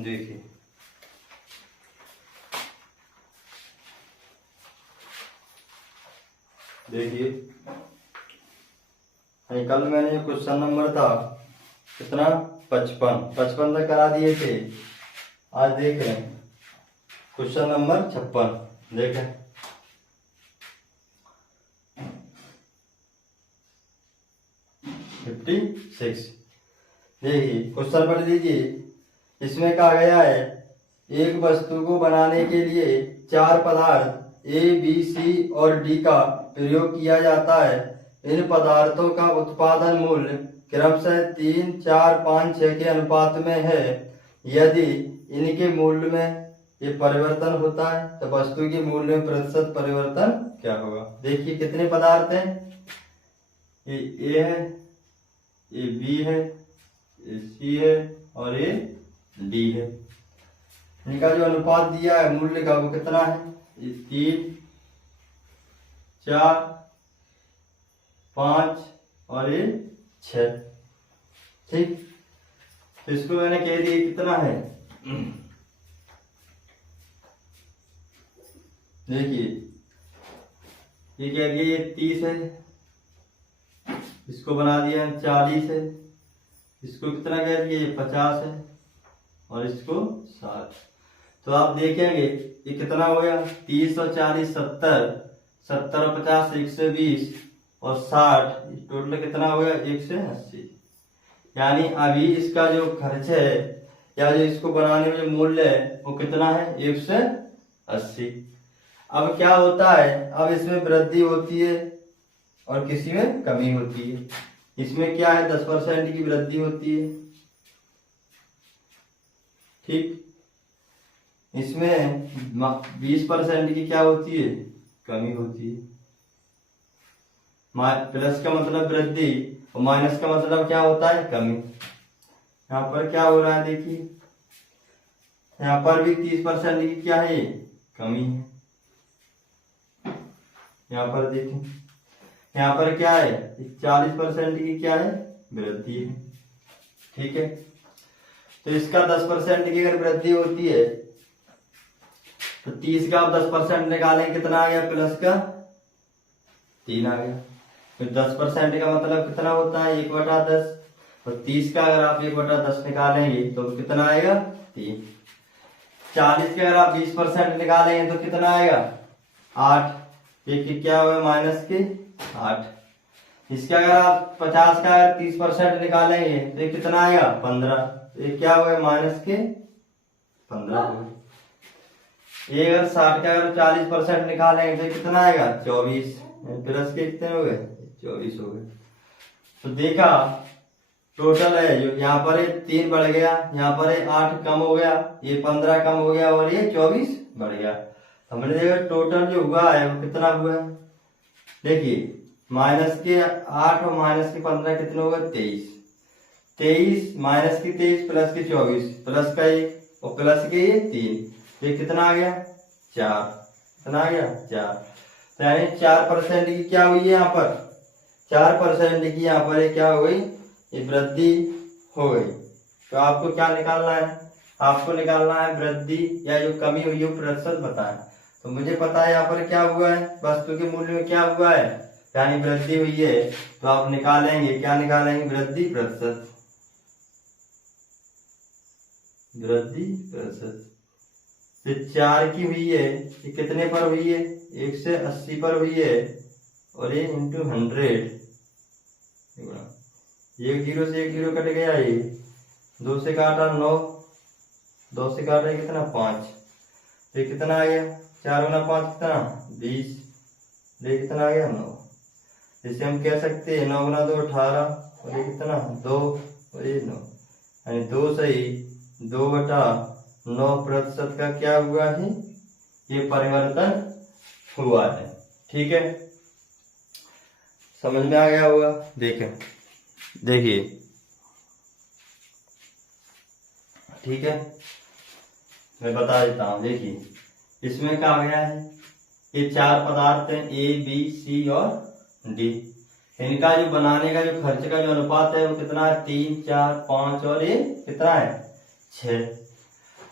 देखिए देखिए कल मैंने जो क्वेश्चन नंबर था कितना 55 तक करा दिए थे। आज देख रहे हैं क्वेश्चन नंबर 56। देखें 56। देखिए क्वेश्चन पढ़ लीजिए। इसमें कहा गया है एक वस्तु को बनाने के लिए 4 पदार्थ A, B, C और D का प्रयोग किया जाता है। इन पदार्थों का उत्पादन मूल्य क्रमशः 3, 4, 5, 6 के अनुपात में है। यदि इनके मूल्य में ये परिवर्तन होता है तो वस्तु के मूल्य में प्रतिशत परिवर्तन क्या होगा। देखिए कितने पदार्थ हैं, ये A है, ये B है, ये C है और ये D है। इनका जो अनुपात दिया है मूल्य का वो कितना है, ये 3, 4, 5 और ये 6। ठीक, तो इसको मैंने कह दिया कितना है। देखिए ये कह दिया ये 30 है, इसको बना दिया 40 है, इसको कितना कह दिया ये 50 है और इसको 60। तो आप देखेंगे ये कितना हो गया 30 और 40 70, 70 और 50 120 और 60, टोटल कितना हो गया 180। यानी अभी इसका जो खर्च है या जो इसको बनाने में जो मूल्य है वो कितना है 180। अब क्या होता है, अब इसमें वृद्धि होती है और किसी में कमी होती है। इसमें क्या है 10% की वृद्धि होती है। ठीक, इसमें 20% की क्या होती है कमी होती है। प्लस का मतलब वृद्धि और माइनस का मतलब क्या होता है कमी। यहाँ पर क्या हो रहा है देखिए, यहाँ पर भी 30% की क्या है कमी है। यहाँ पर देखिए, यहाँ पर क्या है 40% की क्या है वृद्धि है। ठीक है, तो इसका 10% की अगर वृद्धि होती है तो 30 का आप 10% निकालें कितना आ गया, प्लस का 3 आ गया। फिर 10% का मतलब कितना होता है 1/10, और 30 का अगर आप 1/10 निकालेंगे तो कितना आएगा 3। 40 का अगर आप 20% निकालेंगे तो कितना आएगा 8। ये क्या हुआ माइनस के 8। इसका अगर आप 50 का अगर 30% निकालेंगे तो ये कितना आएगा 15। ये क्या हुआ माइनस के 15 हो गए। ये अगर 60 का अगर 40% निकालेंगे तो कितना आएगा 24। प्लस के कितने हो गए 24 हो गए। तो देखा टोटल है जो यहाँ पर 3 बढ़ गया, यहाँ पर 8 कम हो गया, ये 15 कम हो गया और ये 24 बढ़ गया। हमने देखा टोटल जो हुआ है वो कितना हुआ है। देखिए माइनस के 8 और माइनस के 15 कितने हो गए 23। 23 माइनस के 23 प्लस के 24, प्लस का 1 और प्लस के ये 3, ये कितना आ गया 4। कितना आ गया 4। तो यानी 4% की क्या हुई है यहाँ पर, 4% की यहाँ पर क्या हो गई ये वृद्धि हो गई। तो आपको क्या निकालना है, आपको निकालना है वृद्धि या जो कमी हुई है प्रतिशत बताएं। तो मुझे पता है यहाँ पर क्या हुआ है, वस्तु के मूल्य में क्या हुआ है यानी वृद्धि हुई है। तो आप निकालेंगे क्या निकालेंगे वृद्धि प्रतिशत, वृद्धि प्रतिशत। तो 4 की हुई है ये कितने पर हुई है 180 पर हुई है और ये इंटू 100। 1 0 से 1 0 कट गया, ये 2 से काटा 9, 2 से काटा कितना 5, ये कितना आ गया 4 गुना 5 कितना 20, ये कितना आ गया 9। इसे हम कह सकते हैं 9 गुना 2 18 और ये कितना 2 और ये 9, यानी 2 सही 2/9% का क्या हुआ है ये परिवर्तन हुआ है। ठीक है, समझ में आ गया होगा। देखिए ठीक है, मैं बता देता हूँ। देखिए इसमें क्या आ गया है ये 4 पदार्थ हैं A, B, C और D। इनका जो बनाने का जो खर्च का जो अनुपात है वो कितना है 3, 4, 5 और ये कितना है 6।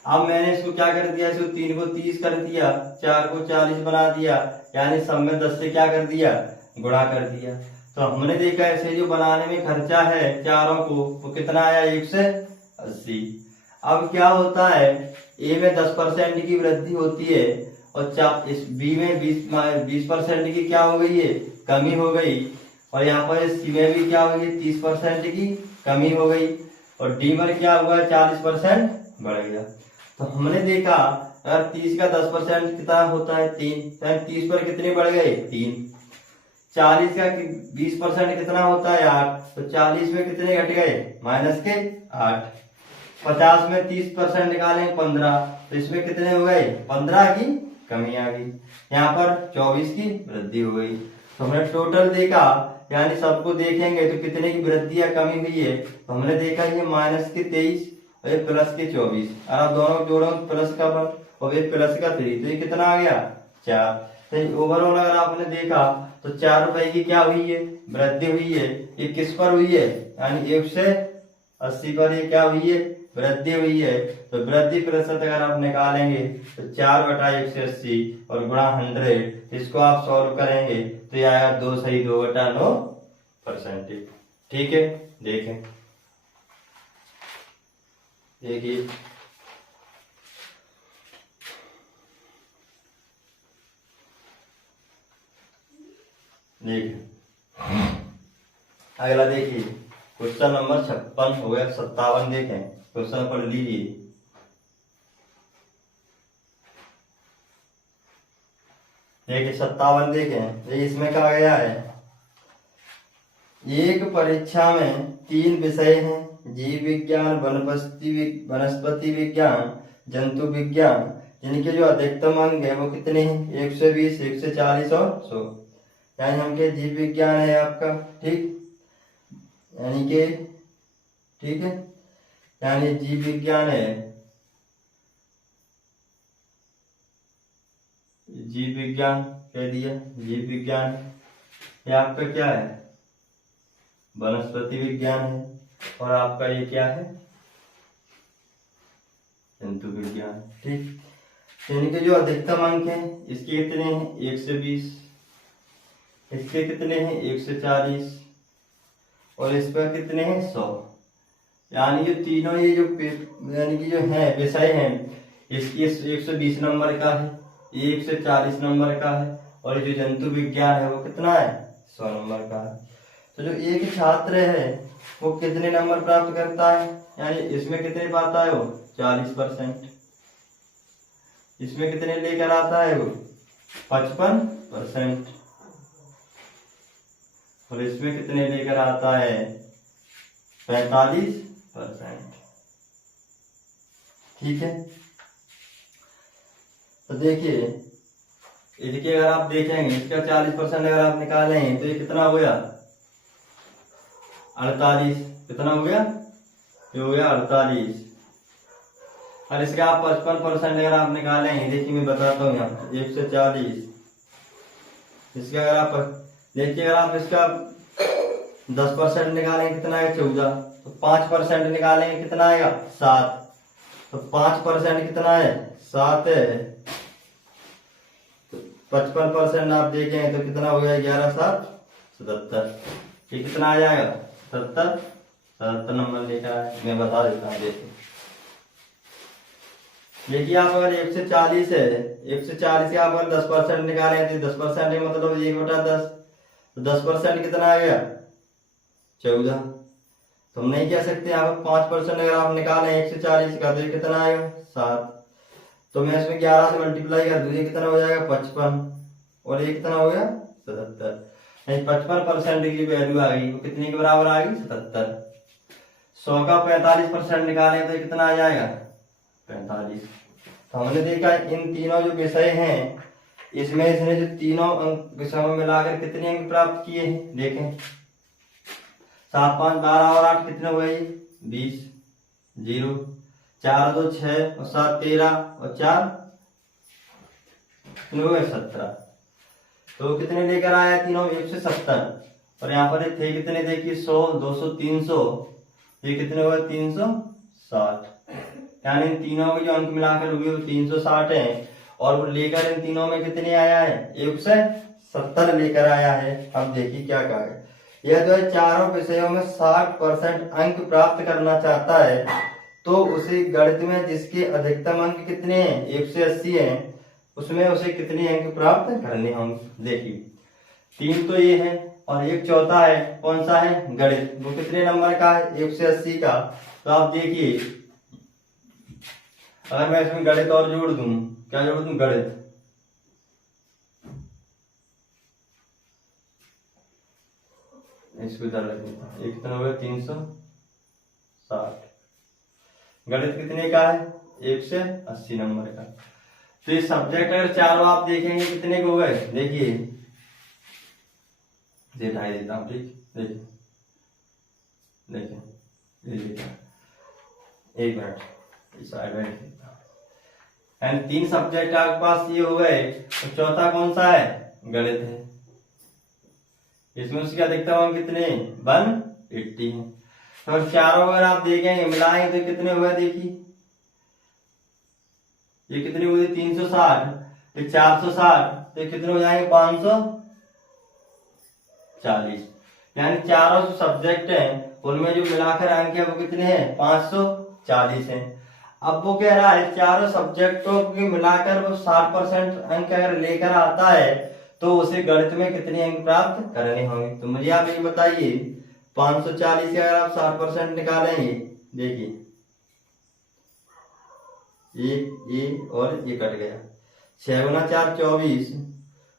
अब मैंने इसको क्या कर दिया, इसको 3 को 30 कर दिया, 4 को 40 बना दिया, यानी सब में 10 से क्या कर दिया, गुणा कर दिया। तो हमने देखा ऐसे जो बनाने में खर्चा है चारों को, वो कितना आया, 180। अब क्या होता है, ए में 10% की वृद्धि होती है और इस बी में 20% की क्या हो गई है, कमी हो गई, और यहाँ पर सी में भी क्या हो गई, 30% की कमी हो गई, और डी में क्या हुआ, 40% बढ़ गया। तो हमने देखा अगर 30 का 10% कितना होता है, 3, 30 पर कितने बढ़ गए, 3। 40 का 20% कितना होता है, 8, तो 40 में कितने घट गए, माइनस के 8। 50 में 30% निकालें, 15, तो इसमें कितने हो गए, 15 की कमी आ गई, यहाँ पर 24 की वृद्धि हो गई। तो हमने टोटल देखा, यानी सबको देखेंगे तो कितने की वृद्धि या कमी हुई है, तो हमने देखा ये माइनस के 23 और ये प्लस के 24, और आप दोनों जोड़ो प्लस का और ये प्लस का 3, तो ये कितना आ गया, 4। तो ओवरऑल अगर आपने देखा तो 4 रुपए की क्या हुई है, वृद्धि हुई है। ये किस पर हुई है, यानी 180 पर ये क्या हुई है, वृद्धि हुई है। तो वृद्धि प्रतिशत अगर आप निकालेंगे तो 4/180 और गुणा 100, इसको आप सॉल्व करेंगे तो ये आएगा 2 सही 2/9%। ठीक है, देखें, देखिए अगला देखिए, क्वेश्चन नंबर 56 हो गया, 57 देखें, क्वेश्चन पढ़ लीजिए। देखिए 57 देखें, इसमें कहा गया है, एक परीक्षा में 3 विषय हैं, जीव विज्ञान, वनस्पति विज्ञान, जंतु विज्ञान, जिनके जो अधिकतम अंक है वो कितने हैं, 120, 140 और 100। यानी हम के जीव विज्ञान है आपका, ठीक, यानी के, ठीक है, यानी जीव विज्ञान है, जीव विज्ञान कह दिया, जीव विज्ञान, ये आपका क्या है, वनस्पति विज्ञान है, और आपका ये क्या है, जंतु विज्ञान। ठीक, इनके जो अधिकतम अंक हैं, इसके कितने हैं, 120, इसके कितने हैं, 140, और इस पर कितने हैं, 100। यानी जो तीनों ये जो यानी कि जो है विषय हैं, इसकी 120 नंबर का है, ये 140 नंबर का है, और ये जो जंतु विज्ञान है वो कितना है, 100 नंबर का है। तो जो एक छात्र है वो कितने नंबर प्राप्त करता है, यानी इसमें कितने पाता है वो, 40%, इसमें कितने लेकर आता है वो, 55%, और इसमें कितने लेकर आता है, 45%। ठीक है, तो देखिए इसके अगर आप देखेंगे, इसका 40% अगर आप निकालेंगे तो ये कितना हो गया, 48, कितना हो गया, ये हो गया 48, और इसका आप 55% अगर आप निकालेंगे, देखिए मैं बताता हूँ यहाँ 140, इसका अगर आप देखिए, अगर आप इसका 10% निकालेंगे कितना आएगा, 14, तो 5% निकालेंगे कितना आएगा, 7, तो 5% कितना है, 7 है, तो 55% आप देखें तो कितना हो गया, 11 7 77, ये कितना आ जाएगा, 77 नंबर लेकर आए, मैं बता देता हूँ। देखिए आप अगर 140 है, 140 का आप अगर 10% निकालें तो 10% मतलब 1/10, तो 10% कितना आ गया, 14। तो हम नहीं कह सकते, आप 5% अगर आप निकालें 140 का तो ये कितना आएगा, 7। तो मैं इसमें 11 से मल्टीप्लाई कर दूँ, ये कितना हो जाएगा, 55, और ये कितना हो गया, 77। 55% की वैल्यू आ गई, वो कितने के बराबर आ गई, 77। 100 का 45% निकालें तो ये कितना आ जाएगा, 45। तो हमने देखा इन तीनों जो विषय हैं, इसमें इसने जो तीनों अंक विषयों में मिलाकर कितने अंक प्राप्त किए हैं, देखें 7 5 12 और 8 कितने हुए, 20, 0, 4 2 6 और 7 13 और 4 हो गए 17। तो कितने लेकर आया तीनों, 170, और यहाँ पर थे कितने, देखिए 100 200 300, ये कितने हुए, 360। यानी इन तीनों के जो अंक मिलाकर हुए वो 360 है, और वो लेकर इन तीनों में कितने आया है, 170 लेकर आया है। अब देखिए क्या कहा है, यह जो है चारों विषयों में 60% अंक प्राप्त करना चाहता है, तो उसे गणित में जिसके अधिकतम अंक कितने हैं, 180 हैं, उसमें उसे कितने अंक प्राप्त करने होंगे। देखिए 3 तो ये है और एक चौथा है, कौन सा है, गणित, वो कितने नंबर का है, 180 का। तो आप देखिए अगर मैं इसमें गणित और जोड़ दूं, क्या जोड़ दूं, गणित, इसको इधर रख देता हूं, ये कितना हो गया, 360। गणित कितने का है, 180 नंबर का। तो ये सब्जेक्ट अगर चारों आप देखेंगे कितने को हो गए, देखिए ढाई देता हूँ, ठीक, देखिए देखिए एक मिनट साइड में देता हूँ। एंड 3 सब्जेक्ट आपके पास ये हो गए, तो चौथा कौन सा है, गणित है। इसमें उसके अधिकतम अंक कितने, 180 है। तो चारों अगर आप देखेंगे मिलाएंगे तो कितने हुए, देखिए ये कितने हुए, 360, तो 460, तो कितने हो जाएंगे, 540। यानी चारों जो सब्जेक्ट हैं उनमें जो मिलाकर अंक है वो कितने हैं, 540 हैं। अब वो कह रहा है चारों सब्जेक्टों के मिलाकर वो 60% अंक अगर लेकर आता है तो उसे गणित में कितने अंक प्राप्त करने होंगे। तो मुझे आप ये बताइए 540 से अगर आप 60% निकालेंगे, देखिए ये और ये कट गया, 6 गुना 4 24,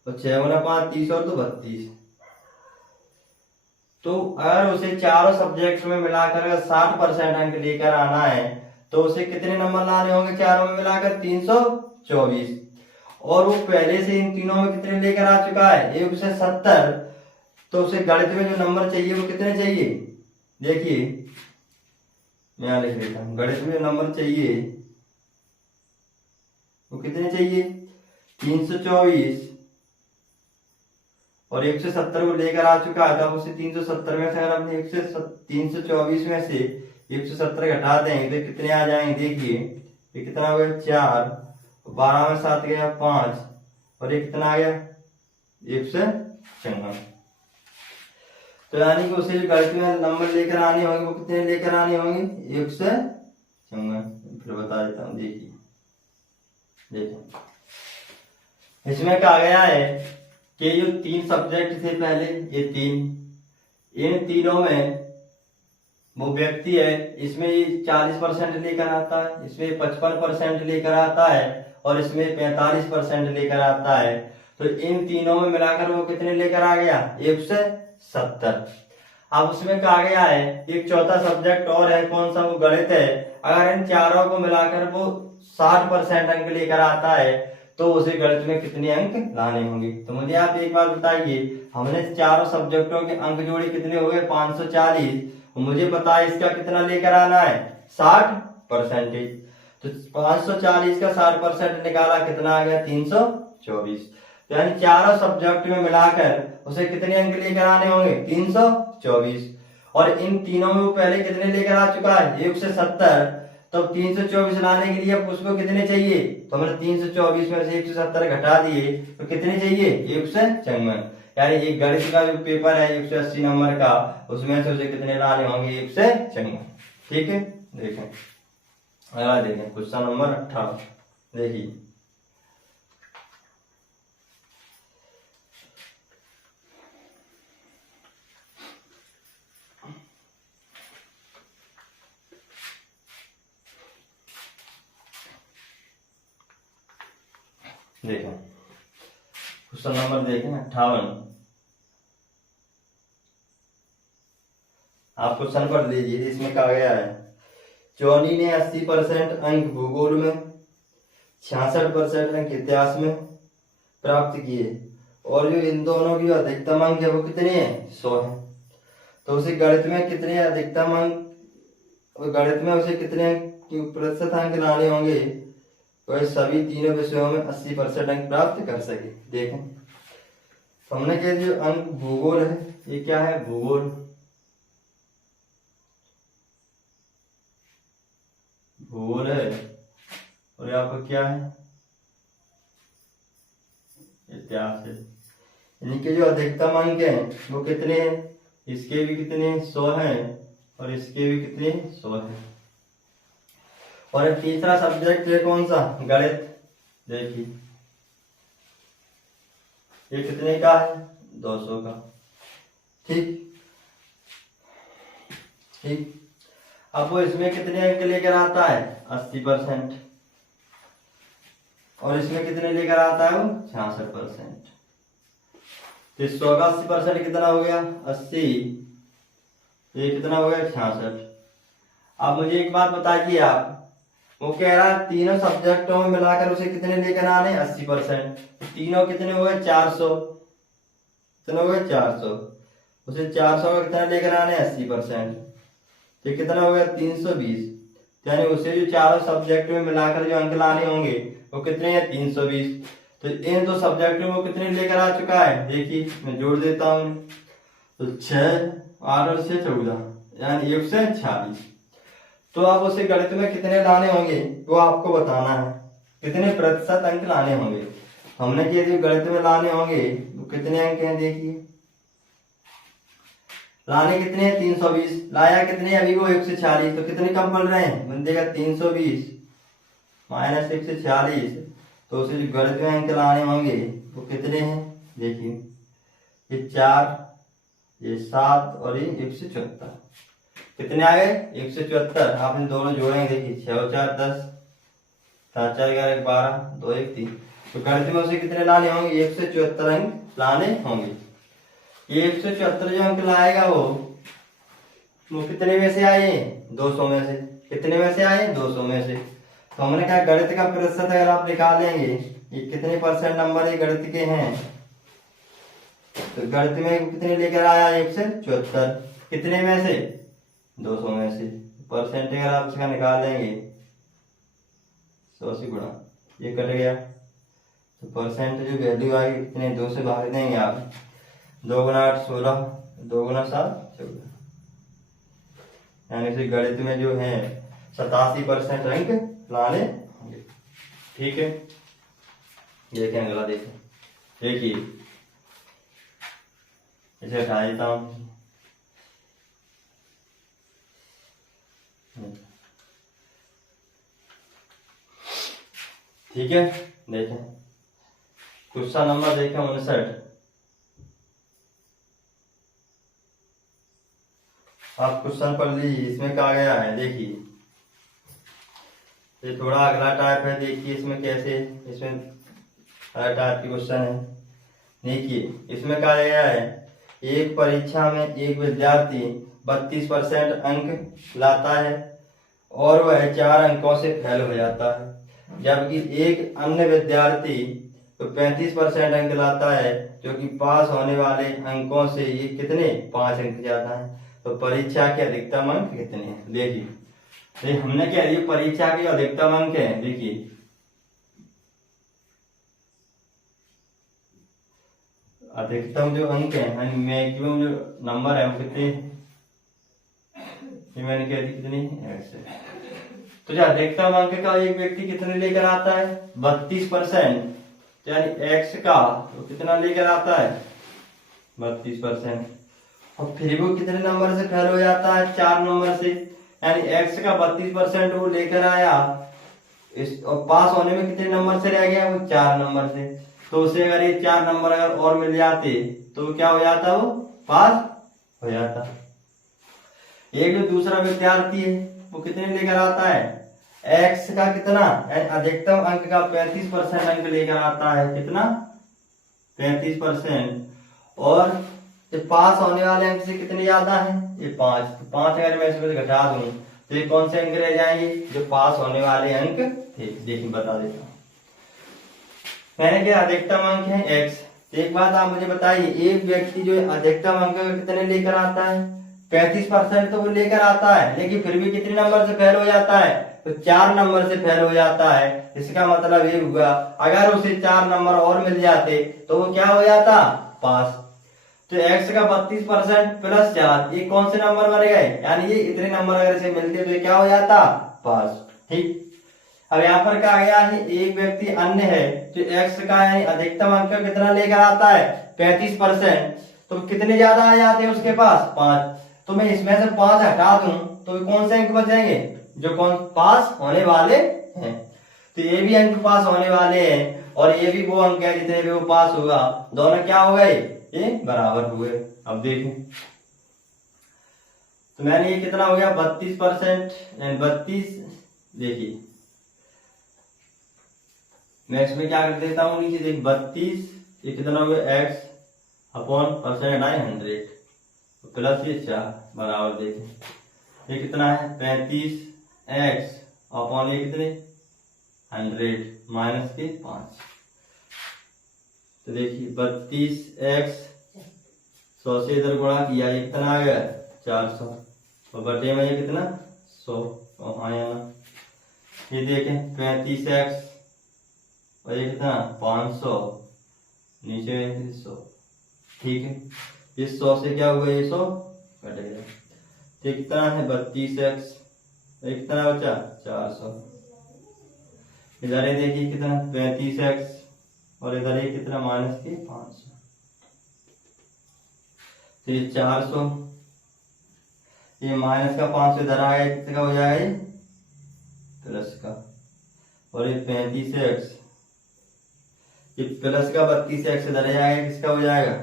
और 6 गुना 5 30 और 2 32। तो अगर उसे चारों सब्जेक्ट में मिलाकर अगर 60% अंक लेकर आना है तो उसे कितने नंबर लाने होंगे, चारों में मिलाकर 324। और वो पहले से इन तीनों में कितने लेकर आ चुका है, 170। तो उसे गणित में जो नंबर चाहिए वो कितने चाहिए, देखिए मैं यहां लिख देता हूं, गणित में जो नंबर चाहिए वो कितने चाहिए, 324, और 170 को लेकर आ चुका है। तब उसे 370 में से अगर अपने 324 में से 170 घटा देंगे तो कितने आ जाएंगे, देखिए ये कितना हो गया, 4, 12 में 7 गया 5, और ये कितना आ गया, 156। तो यानी कि उसे जो गणित में नंबर लेकर आने होंगे वो कितने लेकर आने होंगे, 156। फिर बता देता हूँ, देखिए इसमें कहा गया है कि जो 3 सब्जेक्ट थे पहले, ये 3, इन तीनों में वो व्यक्ति है, इसमें ये 40% लेकर आता है, इसमें 55% लेकर आता है, और इसमें 45% लेकर आता है। तो इन तीनों में मिलाकर वो कितने लेकर आ गया, 170। अब उसमें कहा गया है एक चौथा सब्जेक्ट और है, कौन सा, वो गणित है। अगर इन चारों को मिलाकर वो 60% अंक लेकर आता है तो उसे गणित में कितने अंक लाने होंगे। तो मुझे आप एक बार बताइए, हमने चारों सब्जेक्टों के अंक जोड़े, कितने हो गए, 540। मुझे पता है इसका कितना लेकर आना है, 60%। तो 540 का 60% निकाला, कितना आ गया, 324। तो यानी चारों सब्जेक्ट में मिलाकर उसे कितने अंक लेकर आने होंगे, 324। और इन तीनों में वो पहले कितने लेकर आ चुका है, 170। तो 324 लाने के लिए अब उसको कितने चाहिए, तो हमने 324 में से 170 घटा दिए तो कितने चाहिए, 156। यानी एक गणित का जो पेपर है 180 नंबर का, उसमें से उसे कितने लाने होंगे, 156। ठीक है, देखें अगला देखें क्वेश्चन नंबर 18। देखिए देखें क्वेश्चन नंबर देखें 58। आप क्वेश्चन पढ़ लीजिए। इसमें कहा गया है चौनी ने 80% अंक भूगोल में, 66% अंक इतिहास में प्राप्त किए, और जो इन दोनों की अधिकतम अंक है वो कितने हैं, 100 है। तो उसे गणित में कितने अधिकतम अंक, और गणित में उसे कितने प्रतिशत अंक लाने होंगे तो सभी तीनों विषयों में 80% अंक प्राप्त कर सके। देखें हमने कह दिया अंक भूगोल है, ये क्या है, भूगोल, 4 है और यहाँ पर क्या है, इतिहास है। इनके जो अधिकतम अंक हैं वो कितने हैं, इसके भी कितने 100 हैं और इसके भी कितने 100 हैं। और तीसरा सब्जेक्ट है कौन सा, गणित। देखिए ये कितने का है, 200 का। ठीक ठीक। अब वो इसमें कितने अंक लेकर आता है, 80%। और इसमें कितने लेकर आता है वो, 66%। तो 100 का 80% कितना हो गया, 80। ये कितना हो गया, 66। अब मुझे एक बात बताइए आप, वो कह रहा है तीनों सब्जेक्टों में मिलाकर उसे कितने लेकर आने, 80%। तीनों कितने हो गए, 400। कितने हो गए, 400। उसे 400 का कितना लेकर आने, 80%। तो कितना हो गया, 320। यानी उसे जो चारों सब्जेक्ट में मिलाकर जो अंक लाने होंगे वो कितने हैं, 320। तो इन दो सब्जेक्ट में वो कितने लेकर आ चुका है, देखिए मैं जोड़ देता हूँ। तो 6, 8 और 6 14, यानी 146। तो अब उसे गणित में कितने लाने होंगे वो आपको बताना है, कितने प्रतिशत अंक लाने होंगे। हमने कह दिया गणित में लाने होंगे तो कितने अंक हैं, देखिए लाने कितने हैं, 320। लाया कितने, अभी वो 146। तो कितने कम पड़ रहे हैं, बंदेगा 320 माइनस 146। तो उसे जो गणित में अंक लाने होंगे वो कितने हैं, देखिए ये 4, ये 7 और ये 174। कितने आ गए, 174। आपने दोनों जोड़ेंगे, देखिए 6 और 4 10, 7 4 11 12, 2 1 3। तो गणित में उसे कितने लाने होंगे, 174 अंक लाने होंगे। ये 174 जो अंक लाएगा वो कितने में से आए, 200 में से। कितने में से आए, 200 में से। तो हमने कहा गणित का प्रतिशत अगर आप निकालेंगे, ये कितने परसेंट नंबर ये गणित के हैं, तो गणित में कितने लेकर आया, 174। कितने में से, 200 में से। परसेंट अगर आप इसका निकाल लेंगे 100 से गुणा, ये कट गया। तो परसेंट जो वैल्यू आएगी कितने, 2 से भाग देंगे आप। 2 गुना 8 16, 2 गुना 7 14। यानी फिर गणित में जो है 87% अंक लाने होंगे। ठीक है, देखें अगला देखें। देखिए इसे हटा देता हूं। ठीक है, देखें क्वेश्चन नंबर देखें 59। आप क्वेश्चन पढ़ लीजिए, इसमें कहा गया है, देखिए ये थोड़ा अगला टाइप है। देखिए इसमें कैसे, इसमें अलग टाइप की क्वेश्चन है। देखिए इसमें कहा गया है, एक परीक्षा में एक विद्यार्थी 32% अंक लाता है और वह 4 अंकों से फेल हो जाता है, जबकि एक अन्य विद्यार्थी तो 35% अंक लाता है, जो कि पास होने वाले अंकों से ये कितने, 5 अंक ज्यादा है। तो परीक्षा के अधिकतम अंक कितने हैं, देखिए हमने क्या लिया, परीक्षा के अधिकतम अंक है। देखिए अधिकतम जो अंक है, मैक्सिमम जो नंबर है वो कितने, मैंने कह दी कितनी, ऐसे। तो जो अधिकतम अंक का एक व्यक्ति कितने लेकर आता है, 32%। यानी x का तो कितना लेकर आता है, 32%। और फिर वो कितने नंबर से फेल हो जाता है, 4 नंबर से। यानी x का 32% वो लेकर आया, इस और पास होने में कितने नंबर से रह गया, वो 4 नंबर से। तो उसे अगर ये 4 नंबर अगर और मिल जाते तो क्या हो जाता, वो पास हो जाता। एक जो दूसरा विद्यार्थी है वो कितने लेकर आता है, x का कितना, अधिकतम अंक का 35% अंक लेकर आता है। कितना, 35%। और ये पास होने वाले अंक से कितने ज्यादा है, ये 5। तो 5 अगर मैं इसमें से घटा दूं तो ये कौन से अंक रह जाएंगे, जो पास होने वाले अंक थे। देखिए बता देता हूं, मैंने क्या अधिकतम अंक है x। एक बात आप मुझे बताइए, एक व्यक्ति जो अधिकतम अंक कितने लेकर आता है, 35% तो वो लेकर आता है, लेकिन फिर भी कितने नंबर से फेल हो जाता है, तो 4 नंबर से फेल हो जाता है। इसका मतलब ये हुआ, अगर उसे 4 नंबर और मिल जाते तो वो क्या हो जाता, पास। तो x का 32% प्लस 4, ये कौन से नंबर बन गए, यानी ये इतने नंबर अगर इसे मिलते तो ये क्या हो जाता, पास। ठीक। अब यहाँ पर क्या गया है, एक व्यक्ति अन्य है जो एक्स का यानी अधिकतम अंक कितना लेकर आता है 35%, तो कितने ज्यादा आ जाते हैं उसके पास 5। तो मैं इसमें से 5 हटा दूं तो कौन से अंक बचेंगे, जो कौन पास होने वाले हैं। तो ये भी अंक पास होने वाले हैं और ये भी वो अंक है जितने भी वो पास होगा, दोनों क्या हो गए, ये बराबर हुए। अब देखें तो मैंने ये कितना हो गया 32% एंड 32, देखिए मैं इसमें क्या कर देता हूँ नीचे देख 32, ये कितना हो गया एक्स अपॉन परसेंट 100 प्लस ये 4 बराबर देखें ये कितना है 35x अपॉन ये कितने 100 माइनस के 5। तो देखिए 32x 100 से इधर गुणा किया ये कितना आ गया 400 और बटे में ये कितना 100 आया ना। ये देखें 35x और ये कितना 500 नीचे 100, ठीक है। इस 100 से क्या हुआ ये 100 कटेगा, तो कितना है 32x, कितना बचा 400। इधर ये देखिए कितना 35x और इधर ये कितना माइनस के 500, तो ये 400, ये माइनस का 500 इधर आएगा कितने का हो जाएगा ये प्लस का, और ये 35x ये प्लस का 32x इधर जाएगा किसका हो जाएगा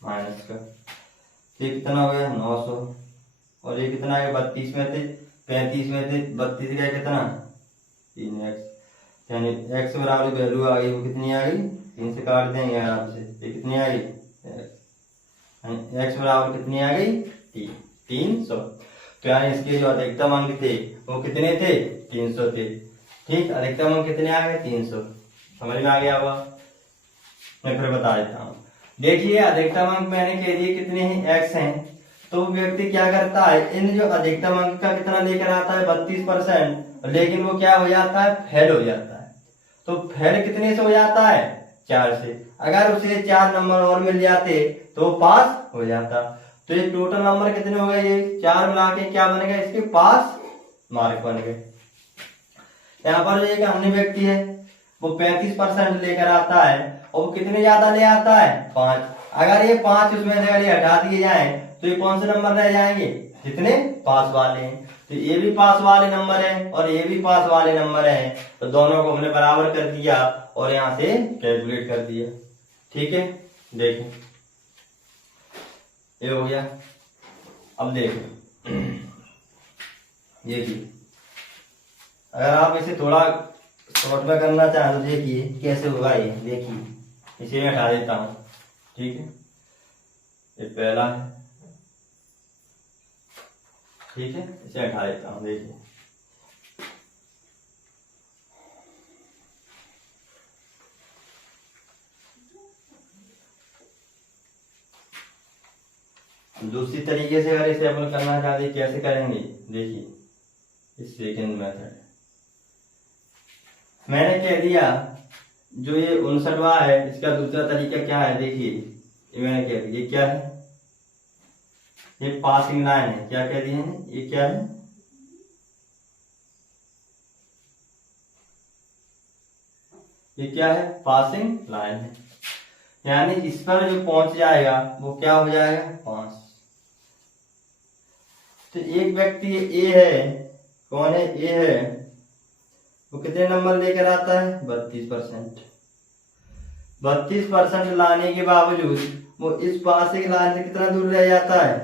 माइनस का, ये कितना हो गया 900 और ये कितना आएगा 32 में थे 35 में थे 32 का कितना 3x, यानी x बराबर वैल्यू आ गई वो कितनी आ गई 3 से काट देंगे आराम से, ये कितनी आ गई x बराबर कितनी आ गई 300। तो यानी इसके जो अधिकतम अंक थे वो कितने थे 300 थे, ठीक। अधिकतम अंक कितने आ गए 300, समझ में आ गया होगा। मैं फिर बता देता हूँ, देखिए अधिकतम अंक मैंने कह दिए कितने हैं x हैं, तो व्यक्ति क्या करता है इन जो अधिकतम अंक का कितना लेकर आता है 32%, लेकिन वो क्या हो जाता है फेल हो जाता है। तो फेल कितने से हो जाता है 4 से, अगर उसे 4 नंबर और मिल जाते तो पास हो जाता। तो ये टोटल नंबर कितने हो गए, ये 4 मिला के क्या बन गए इसके पास मार्क बन गए। यहाँ पर एक अन्य व्यक्ति है वो 35% लेकर आता है और वो कितने ज्यादा ले आता है 5। अगर ये 5 उसमें से अगर ये हटा दिए जाए तो ये कौन से नंबर रह जाएंगे जितने पास वाले हैं। तो ये भी पास वाले नंबर है और ये भी पास वाले नंबर है, तो दोनों को हमने बराबर कर दिया और यहाँ से कैलकुलेट कर दिया, ठीक है। देखें ये हो गया। अब देखो ये भी अगर आप इसे थोड़ा शॉर्ट में करना चाहें तो देखिए कैसे होगा ये, देखिए इसे मैं हटा देता हूं, ठीक है। ये पहला है, ठीक है, इसे हटा देता हूं। देखिए दूसरी तरीके से अगर इसे अपन करना चाहते कैसे करेंगे, देखिए इस सेकंड मेथड मैंने कह दिया जो ये 59वां है इसका दूसरा तरीका क्या है, देखिए ये मैंने कह दिया ये क्या है, ये पासिंग लाइन है। क्या कह दिए हैं, ये क्या है ये क्या है पासिंग लाइन है, यानी इस पर जो पहुंच जाएगा वो क्या हो जाएगा 5। तो एक व्यक्ति ए है, कौन है ए है, वो कितने नंबर लेकर आता है 32%। 32% लाने के बावजूद वो इस पासिंग लाइन से कितना दूर रह जाता है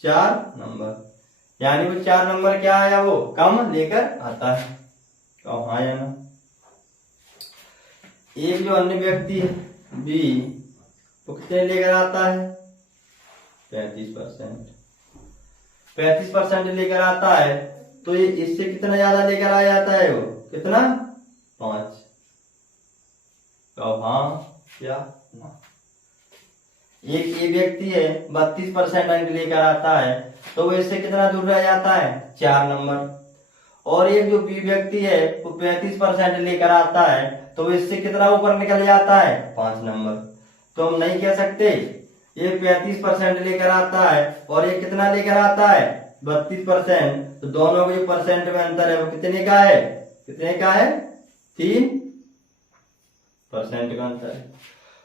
4 नंबर, यानी वो 4 नंबर क्या आया वो कम लेकर आता है, कम आया ना। एक जो अन्य व्यक्ति है बी वो कितने लेकर आता है 35%। 35% लेकर आता है तो ये इससे कितना ज्यादा लेकर आ जाता है वो कितना 5। तो हाँ क्या ना। एक ये व्यक्ति है 32% अंक लेकर आता है तो वो इससे कितना दूर रह जाता है 4 नंबर, और एक जो बी व्यक्ति है वो 35% लेकर आता है तो वो इससे कितना ऊपर निकल जाता है 5 नंबर। तो हम नहीं कह सकते ये 35% लेकर आता है और ये कितना लेकर आता है 32%, तो दोनों के जो परसेंट में अंतर है वो कितने का है? कितने का है? 3% का अंतर है।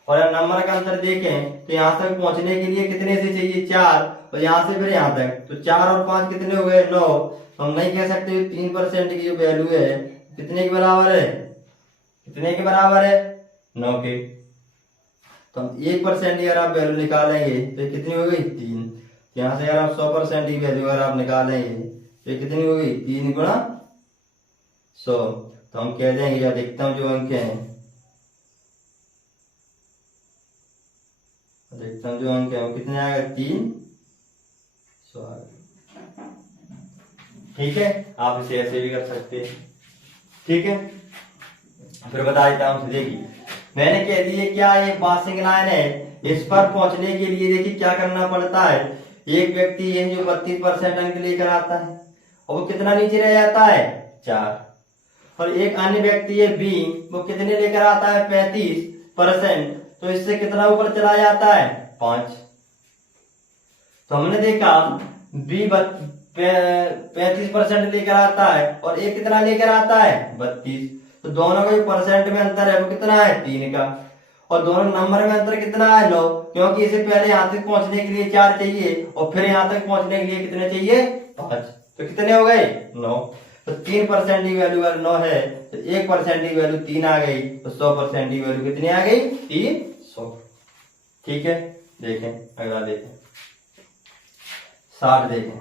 और अगर नंबर का अंतर देखें तो यहाँ तक पहुंचने के लिए कितने से चाहिए? 4, और यहाँ से फिर यहाँ तक, तो 4 और 5 कितने हो गए? 9। तो हम नहीं कह सकते 3% की जो वैल्यू है कितने के बराबर है? कितने के बराबर है? 9 के। तो हम 1% की अगर आप वैल्यू निकालेंगे तो कितनी हो गई? 3। यहाँ से अगर आप 100% की वैल्यू अगर आप निकालेंगे तो कितनी हो गई? 3 गुणा 100। तो हम कह देंगे अधिकतम जो अंक है, अधिकतम जो अंक है वो कितने आएगा? 300 आएगा। ठीक है, आप इसे ऐसे भी कर सकते हैं। ठीक है, फिर बता देता हूं। देखिए मैंने कह दी है क्या, ये पासिंग लाइन है, इस पर पहुंचने के लिए देखिए क्या करना पड़ता है। एक व्यक्ति ये जो 32% अंक लेकर आता है और वो कितना नीचे रह जाता है? 4। और एक अन्य व्यक्ति है बी, वो कितने लेकर आता है? 35%, तो इससे कितना ऊपर चला जाता है? 5। तो हमने देखा बी 35% लेकर आता है और एक कितना लेकर आता है? 32। तो दोनों का जो परसेंट में अंतर है वो कितना है? 3 का। और दोनों नंबर में अंतर कितना है? 9, क्योंकि इसे पहले यहाँ तक पहुंचने के लिए 4 चाहिए और फिर यहाँ तक पहुंचने के लिए कितने चाहिए? 5। तो कितने हो गए? 9। तो 3% की वैल्यू अगर 9 है तो 1% की वैल्यू 3 आ गई, तो 100% की वैल्यू कितनी आ गई? 300। ठीक है, देखें अगला देखें 60 देखें।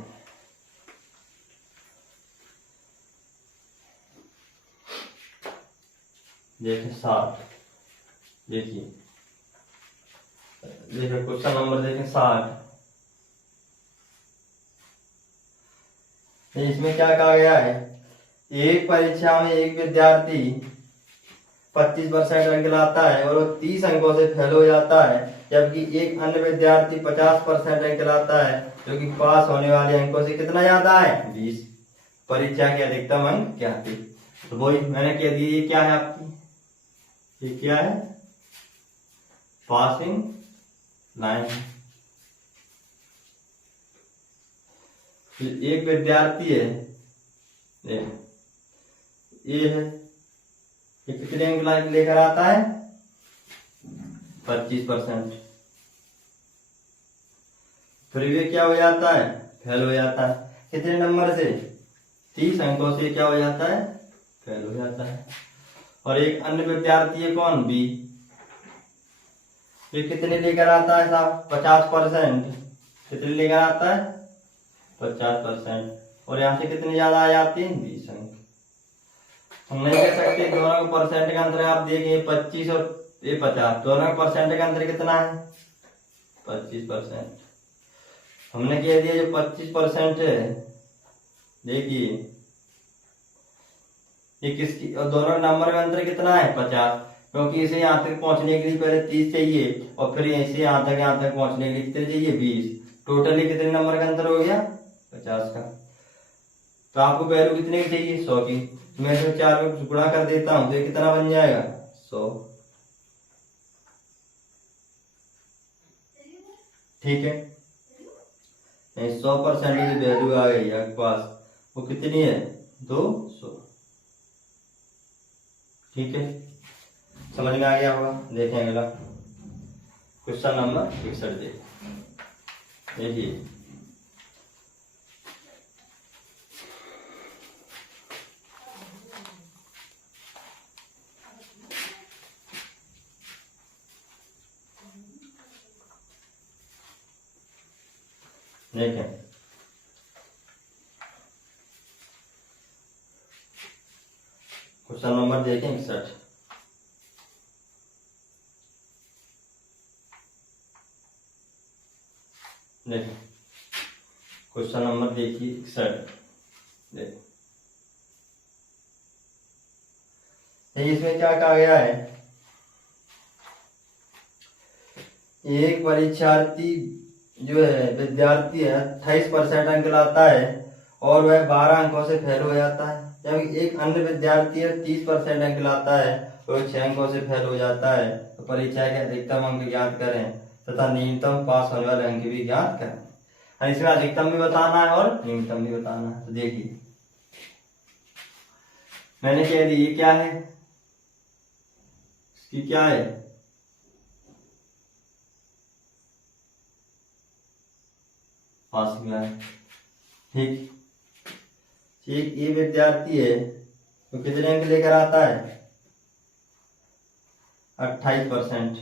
देखिए 60, देखिए क्वेश्चन नंबर देखें 60। इसमें क्या कहा गया है? एक परीक्षा में एक विद्यार्थी 25% अंक लाता है और वो 30 अंकों से फेल हो जाता है, जबकि एक अन्य विद्यार्थी 50% अंक लाता है, जो कि पास होने वाले अंकों से कितना ज्यादा है? 20। परीक्षा के अधिकतम अंक क्या थे? तो वही मैंने कह दिया, ये क्या है आपकी? ये क्या है? Passing line. एक विद्यार्थी है, ये है, ये कितने अंक लेकर आता है? 25%। फिर ये क्या हो जाता है? फेल हो जाता है। कितने नंबर से? 30 अंकों से क्या हो जाता है? फेल हो जाता है। और एक अन्य विद्यार्थी है कौन? बी, ये कितने लेकर आता है साहब? 50%। कितने लेकर आता है? 50%। और यहाँ से कितने ज्यादा आ जाते हैं? 20 अंक। हम नहीं कह सकते दोनों का परसेंट का अंतर आप देखें 25 और ये 50, दोनों का परसेंट का अंतर कितना है? 25%। हमने कह दिया जो 25% है, देखिए ये किसकी, और दोनों नंबर में अंतर कितना है? 50, क्योंकि इसे यहाँ तक पहुंचने के लिए पहले 30 चाहिए और फिर इसे यहाँ तक पहुंचने के लिए कितने चाहिए? 20। टोटली कितने नंबर का अंतर हो गया? 50 का। तो आपको वैल्यू कितने की चाहिए? 100 की। मैं इसमें 4 में गुणा कर देता हूं तो ये कितना बन जाएगा? 100। ठीक है, 100% की वैल्यू आ गई आपके पास, वो कितनी है? 200। ठीक है, समझ में आ गया होगा। देखें अगला क्वेश्चन नंबर 61 देखिए। देखें क्वेश्चन नंबर देखें 61। देखिए क्वेश्चन नंबर देखिए 61। देखिए इसमें क्या कहा गया है? एक परीक्षार्थी जो है विद्यार्थी है 28% अंक लाता है और वह 12 अंकों से फेल हो जाता है, जबकि एक अन्य विद्यार्थी है 30% अंक लाता है और 6 अंकों से फेल हो जाता है। तो परीक्षा के अधिकतम अंक ज्ञात करें तथा न्यूनतम पास होने वाले अंक भी ज्ञात करें। और इसमें अधिकतम भी बताना है और न्यूनतम भी बताना है। तो देखिए मैंने कह दी ये क्या है, इसकी क्या है, पासिंग है। ठीक, ठीक, ये विद्यार्थी है तो कितने अंक लेकर आता है, 28%।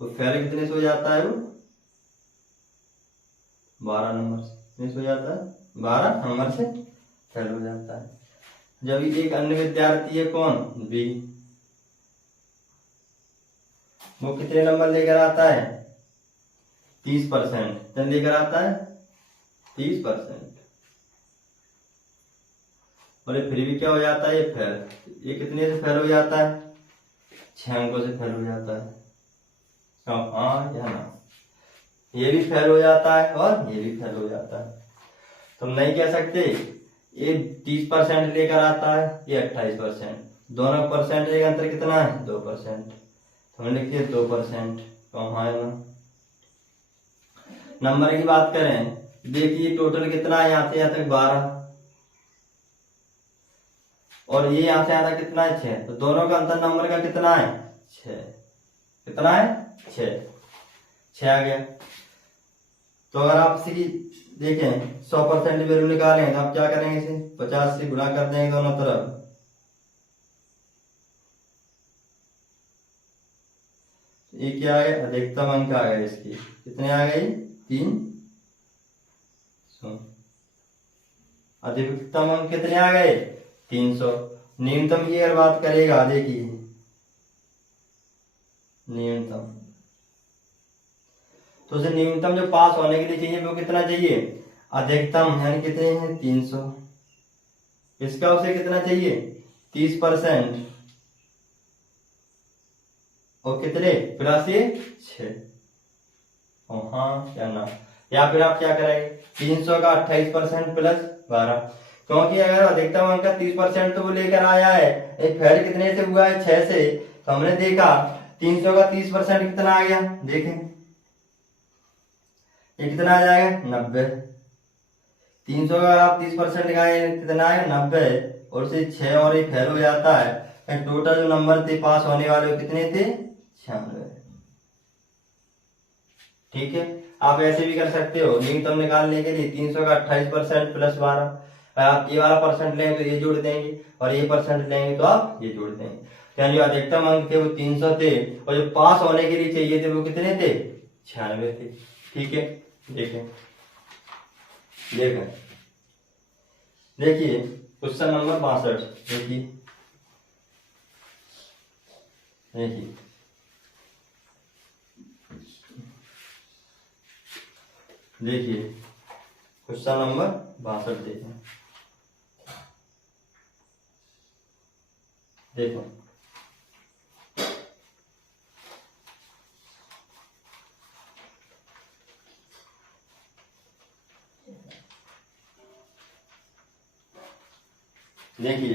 तो फेल कितने से हो जाता है वो, 12 नंबर से कितने से हो जाता है, 12 नंबर से फेल हो जाता है। जब एक अन्य विद्यार्थी है कौन, बी, वो कितने नंबर लेकर आता है, 30%। कितने लेकर आता है, 30%। और ये फिर भी क्या हो जाता है, ये फेल। ये कितने से फेल हो जाता है, 6 अंकों से फेल हो जाता है। हाँ या ना, ये भी फेल हो जाता है और ये भी फेल हो जाता है। तो हम नहीं कह सकते ये 30% लेकर आता है, ये 28%, दोनों परसेंट का अंतर कितना है, 2%। तो हम लिखिए 2%। हाँ है ना। नंबर की बात करें, देखिए टोटल कितना है, यहाँ से यहाँ तक 12 और ये यहाँ से यहाँ तक कितना है, 6। तो दोनों का अंतर नंबर का कितना है, 6। कितना है, 6 आ गया। तो अगर आप इसी देखें 100% वैल्यू निकालें तो आप क्या करेंगे, इसे 50 से गुणा कर देंगे दोनों तरफ। ये क्या आ गया, अधिकतम अंक आ गए इसकी, कितने आ गए, 300। अधिकतम अंक कितने आ गए, 300। न्यूनतम की अगर बात करेगा, देखिए न्यूनतम, तो उसे न्यूनतम जो पास होने के लिए चाहिए वो कितना चाहिए, अधिकतम यानी कितने हैं, 300। इसका उसे कितना चाहिए, 30%। और कितने प्लस ये 6। हाँ या ना, या फिर आप क्या करेंगे, 300 का 28% प्लस 12, क्योंकि अगर अधिकतम अंक का 30% तो वो लेकर आया है, एक फेल कितने से हुआ है, 6 से। तो हमने देखा 300 का 30% कितना आ गया, देखें ये कितना आ जाएगा, 90। 300 का आप 30% लगाए कितना है, 90। और से 6 और एक फेल हो जाता है, टोटल जो नंबर थे पास होने वाले कितने थे, 96। ठीक है, आप ऐसे भी कर सकते हो, न्यूनतम निकालने के लिए 300 का 28% प्लस 12। आप ये वाला परसेंट लेंगे तो ये जोड़ देंगे, और ये परसेंट लेंगे तो आप ये जोड़ देंगे। यानी जो अधिकतम अंक थे वो 300 थे, और जो पास होने के लिए चाहिए थे वो कितने थे, 96 थे। ठीक है, देखें देखें देखिए क्वेश्चन नंबर 62। देखिए देखिए देखिए क्वेश्चन नंबर 62 देखें, देखो देखिए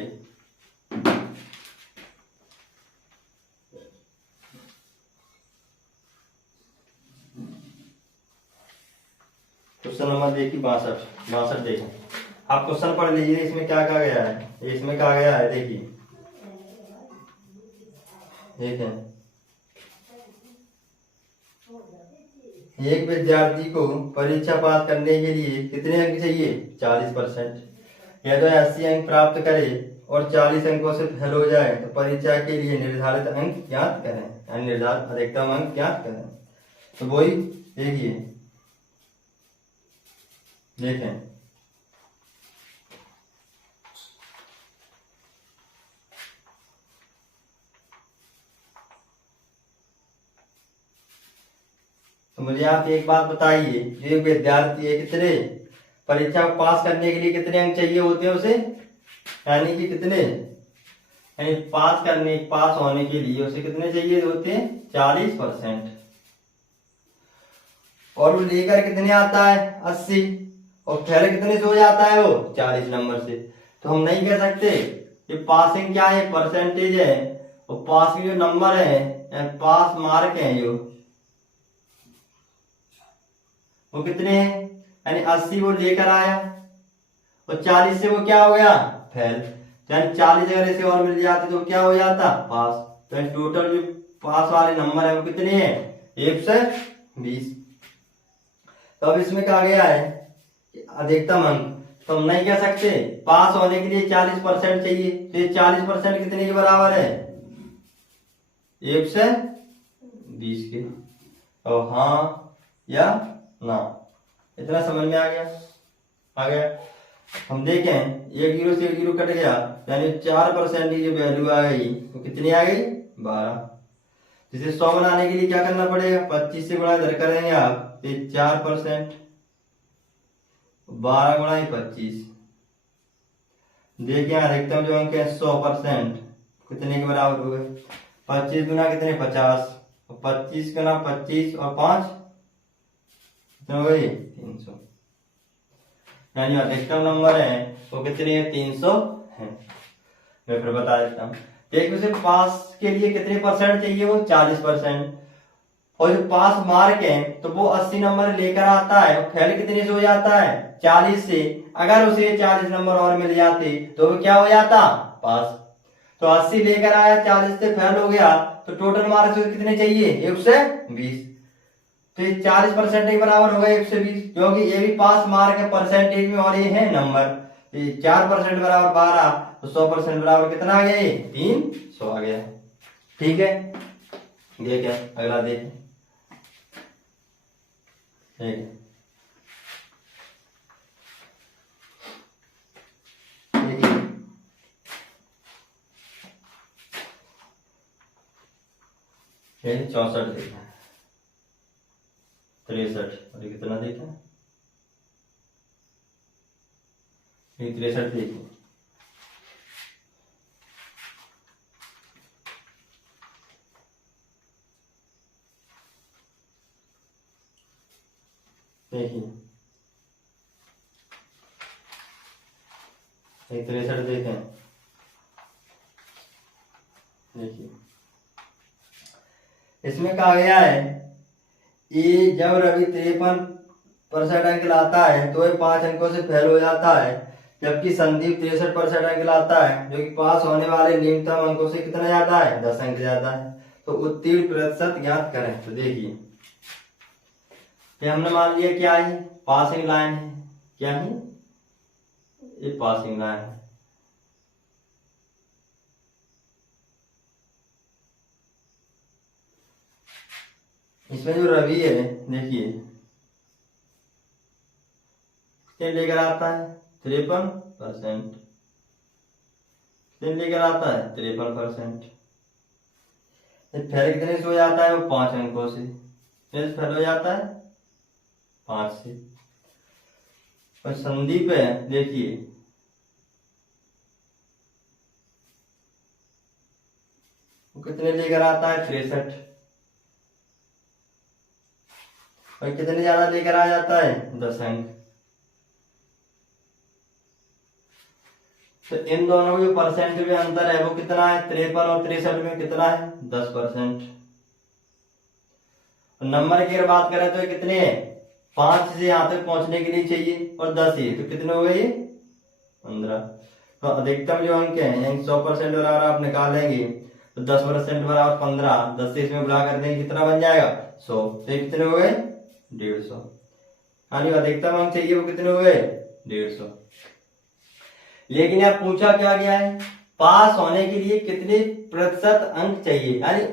क्वेश्चन नंबर देखिए 62 देखो, आप क्वेश्चन पढ़ लीजिए, इसमें क्या कहा गया है, इसमें कहा गया है, देखिए देखें, एक विद्यार्थी को परीक्षा पास करने के लिए कितने अंक चाहिए, 40%। या तो 80 अंक प्राप्त करे और 40 अंकों से फेल हो जाए तो परीक्षा के लिए निर्धारित अंक ज्ञात करें, यानी निर्धारित अधिकतम अंक ज्ञात करें। तो वही देखिए देखें, तो मुझे आप एक बात बताइए, जो एक विद्यार्थी है कितने परीक्षा पास करने के लिए कितने अंक चाहिए होते हैं उसे, यानी कि कितने, यानी पास होने के लिए उसे कितने चाहिए होते हैं, 40%। और वो लेकर कितने आता है, 80। और फेल कितने से हो जाता है वो, 40 नंबर से। तो हम नहीं कह सकते ये पासिंग क्या है, परसेंटेज है, और पासिंग जो नंबर है, पास मार्क है, जो वो कितने हैं, यानी 80 वो लेकर आया और 40 से वो क्या हो गया, फेल। यानी 40 अगर ऐसे और मिल जाते तो क्या हो जाता, पास। तो टोटल जो पास वाले नंबर है वो कितने हैं, 1 से 20। तो अब इसमें कहा गया है अधिकतम अंक, तो हम नहीं कह सकते पास होने के लिए 40% चाहिए, तो ये 40% कितने के बराबर है, 1 से 20 के। और हाँ या ना, इतना समझ में आ गया। आ गया, हम देखें 1 जीरो से 1 जीरो कट गया, यानी 4% की जो वैल्यू आ गई वो कितनी आ गई, 12। जिसे 100 बनाने के लिए क्या करना पड़ेगा, 25 से गुणा इधर करेंगे आप, 4%, 12 गुणा 25। देखिए अधिकतम जो अंक है 100% कितने के बराबर हो गए, 25 गुना कितने 50, 25 गुना 25 और 5 कितने हो गए 300। यानी अधिकतम नंबर है वो कितने है, 300 है। मैं फिर बता देता हूँ। देखिए उसे पास के लिए कितने परसेंट चाहिए, वो 40%। और जो पास मार्क है तो वो 80 नंबर लेकर आता है, फेल कितने से हो जाता है, 40 से। अगर उसे 40 नंबर और मिल जाते तो वो क्या हो जाता, पास। तो 80 लेकर आया, 40 से फेल हो गया, तो टोटल मार्क्स कितने चाहिए, 1 से 20। तो ये 40% के बराबर होगा 1 से 20, क्योंकि ये भी पास मार्क है परसेंटेज में और ये है नंबर। तो ये 4% बराबर 12, तो 100% बराबर कितना आ गया, ये 300 आ गया। ठीक है, ये क्या अगला देखें। ठीक है, देखिए 64 देखा, 63 और ये कितना देखा, ये 63 देखिए। देखिए 63 देखें, देखिए इसमें कहा गया है ये जब रवि 53% अंक लाता है तो वह 5 अंकों से फेल हो जाता है, जबकि संदीप 63% अंक लाता है जो कि पास होने वाले न्यूनतम अंकों से कितना ज्यादा है, 10 अंक ज्यादा है। तो उत्तीर्ण प्रतिशत ज्ञात करें। तो देखिए ये हमने मान लिया क्या है, पासिंग लाइन है, क्या है ये पासिंग लाइन है। इसमें जो रवि है देखिए कितने लेकर आता है, 53%। कितने लेकर आता है, 53%। फेल कितने से हो जाता है, वो 5 अंकों से। फेल हो जाता है 5 से। और संदीप है देखिए वो कितने लेकर आता है, 63। और कितने ज्यादा लेकर आ जाता है, 10 अंक। तो इन दोनों के परसेंट में अंतर है वो कितना है, 53 और 63 में कितना है, 10%। और नंबर की अगर बात करें तो ये कितने हैं, 5 से यहां तक पहुंचने के लिए चाहिए और 10 ही, तो कितने हो गए ये 15। तो अधिकतम जो अंक है यानी 100% बराबर आप निकालेंगे तो 10% बराबर 15, 10 से इसमें बुला कर देंगे कितना बन जाएगा, 100। तो ये कितने हो गए, 150। यानी अधिकतम अंक चाहिए वो कितने हो गए, 150। लेकिन अब पूछा क्या गया है, पास होने के लिए कितने प्रतिशत अंक चाहिए, यानी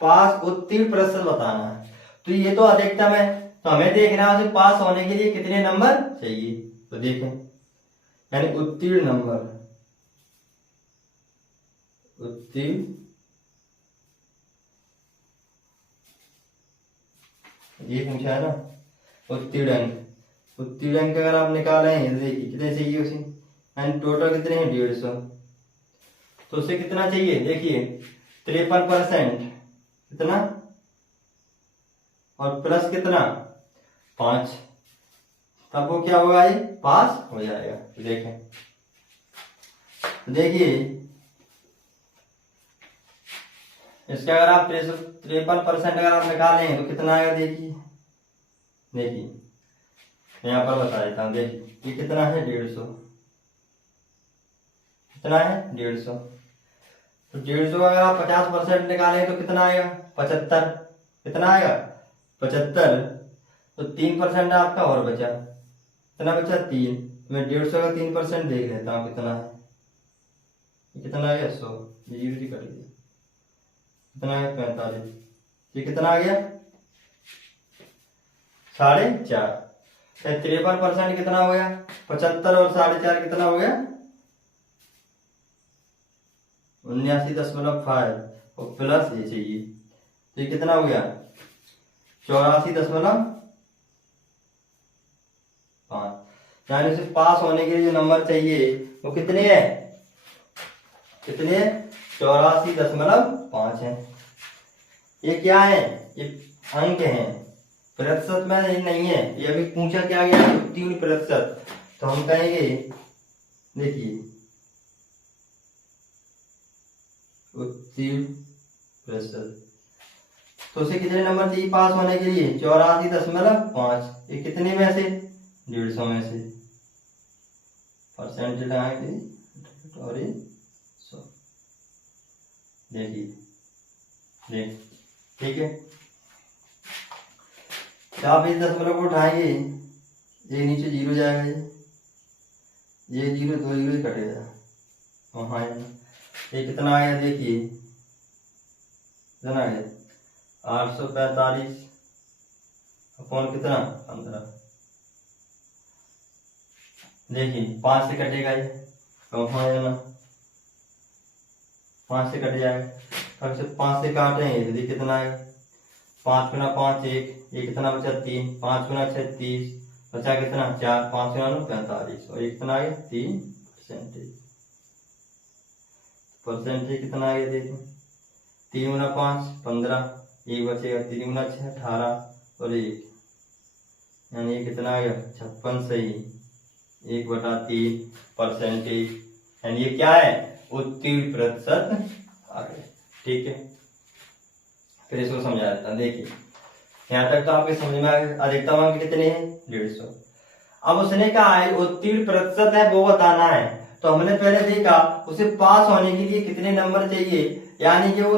पास उत्तीर्ण प्रतिशत बताना है। तो ये तो अधिकतम है, तो हमें देखना है उसे पास होने के लिए कितने नंबर चाहिए। तो देखें यानी उत्तीर्ण नंबर, उत्तीर्ण, ये पूछा है ना, उत्तीर्ण अंक। उत्तीर्ण अंक अगर आप निकालें देखिए कितने चाहिए उसे, यानी टोटल कितने हैं, 150। तो उसे कितना चाहिए, देखिए 53% कितना और प्लस कितना 5, तब वो क्या होगा, ये पास हो जाएगा। देखें देखिए इसका अगर आप 53% अगर आप निकालें तो कितना आएगा, देखिए देखिए मैं यहाँ पर बता देता हूँ। देखिए ये कितना है 150, कितना है 150। तो 150 अगर आप 50% निकालें तो कितना आएगा 75, कितना आएगा 75। तो 3% आपका और बचा, कितना बचा 3। मैं 150 का 3% देख लेता हूँ कितना है, कितना आ गया 100, जीरो जी कट गया, कितना है 45, ये कितना आ गया 4.5। 53% कितना हो गया 75 और 4.5 कितना हो गया 79.5 और प्लस ये चाहिए, तो ये कितना हो गया 84.5। यानी उसे पास होने के लिए जो नंबर चाहिए वो कितने है, कितने 84.5 है। ये क्या है, ये अंक है, प्रतिशत में नहीं है। ये अभी पूछा क्या गया 3%, तो हम कहेंगे देखिए 3%। तो उसे कितने नंबर चाहिए पास होने के लिए 84.5। ये कितने में से 150 में से परसेंटेज लगाएंगे और 100। देखिए देख ठीक है। तो आप इस 10 को उठाएंगे, ये नीचे जीरो जाएगा, ये जीरो 2 जीरो ही कटेगा वहाँ। ये कितना आया देखिए, कितना आया 845 अपॉन कितना 15। देखिए 5 से कटेगा ये, वहाँ है ना 5 से कट जाएगा। अब से 5 से काटेंगे तो कितना आएगा 5 गुना 5 1, ये कितना बचा 3, 5 गुना 6 30, बचा कितना 4, 5 गुना 9 45 और ये कितना आ गया 3%। परसेंटेज कितना आ गया देखो 3 गुना 5 15, एक बचेगा 3 गुना 6 18 और 1, यानी ये कितना आ गया 56 सही 1/3%। यानी ये क्या है उत्तीर्ण प्रतिशत आ गए। ठीक है, फिर इसको समझा देता हूं। देखिए यहाँ तक तो आपके समझ में आ गया। अधिकतम अंक कितने हैं 150। अब उसने कहा है उत्तीर्ण प्रतिशत है वो बताना है। तो हमने पहले देखा उसे पास होने के लिए कितने नंबर चाहिए, यानी कि वो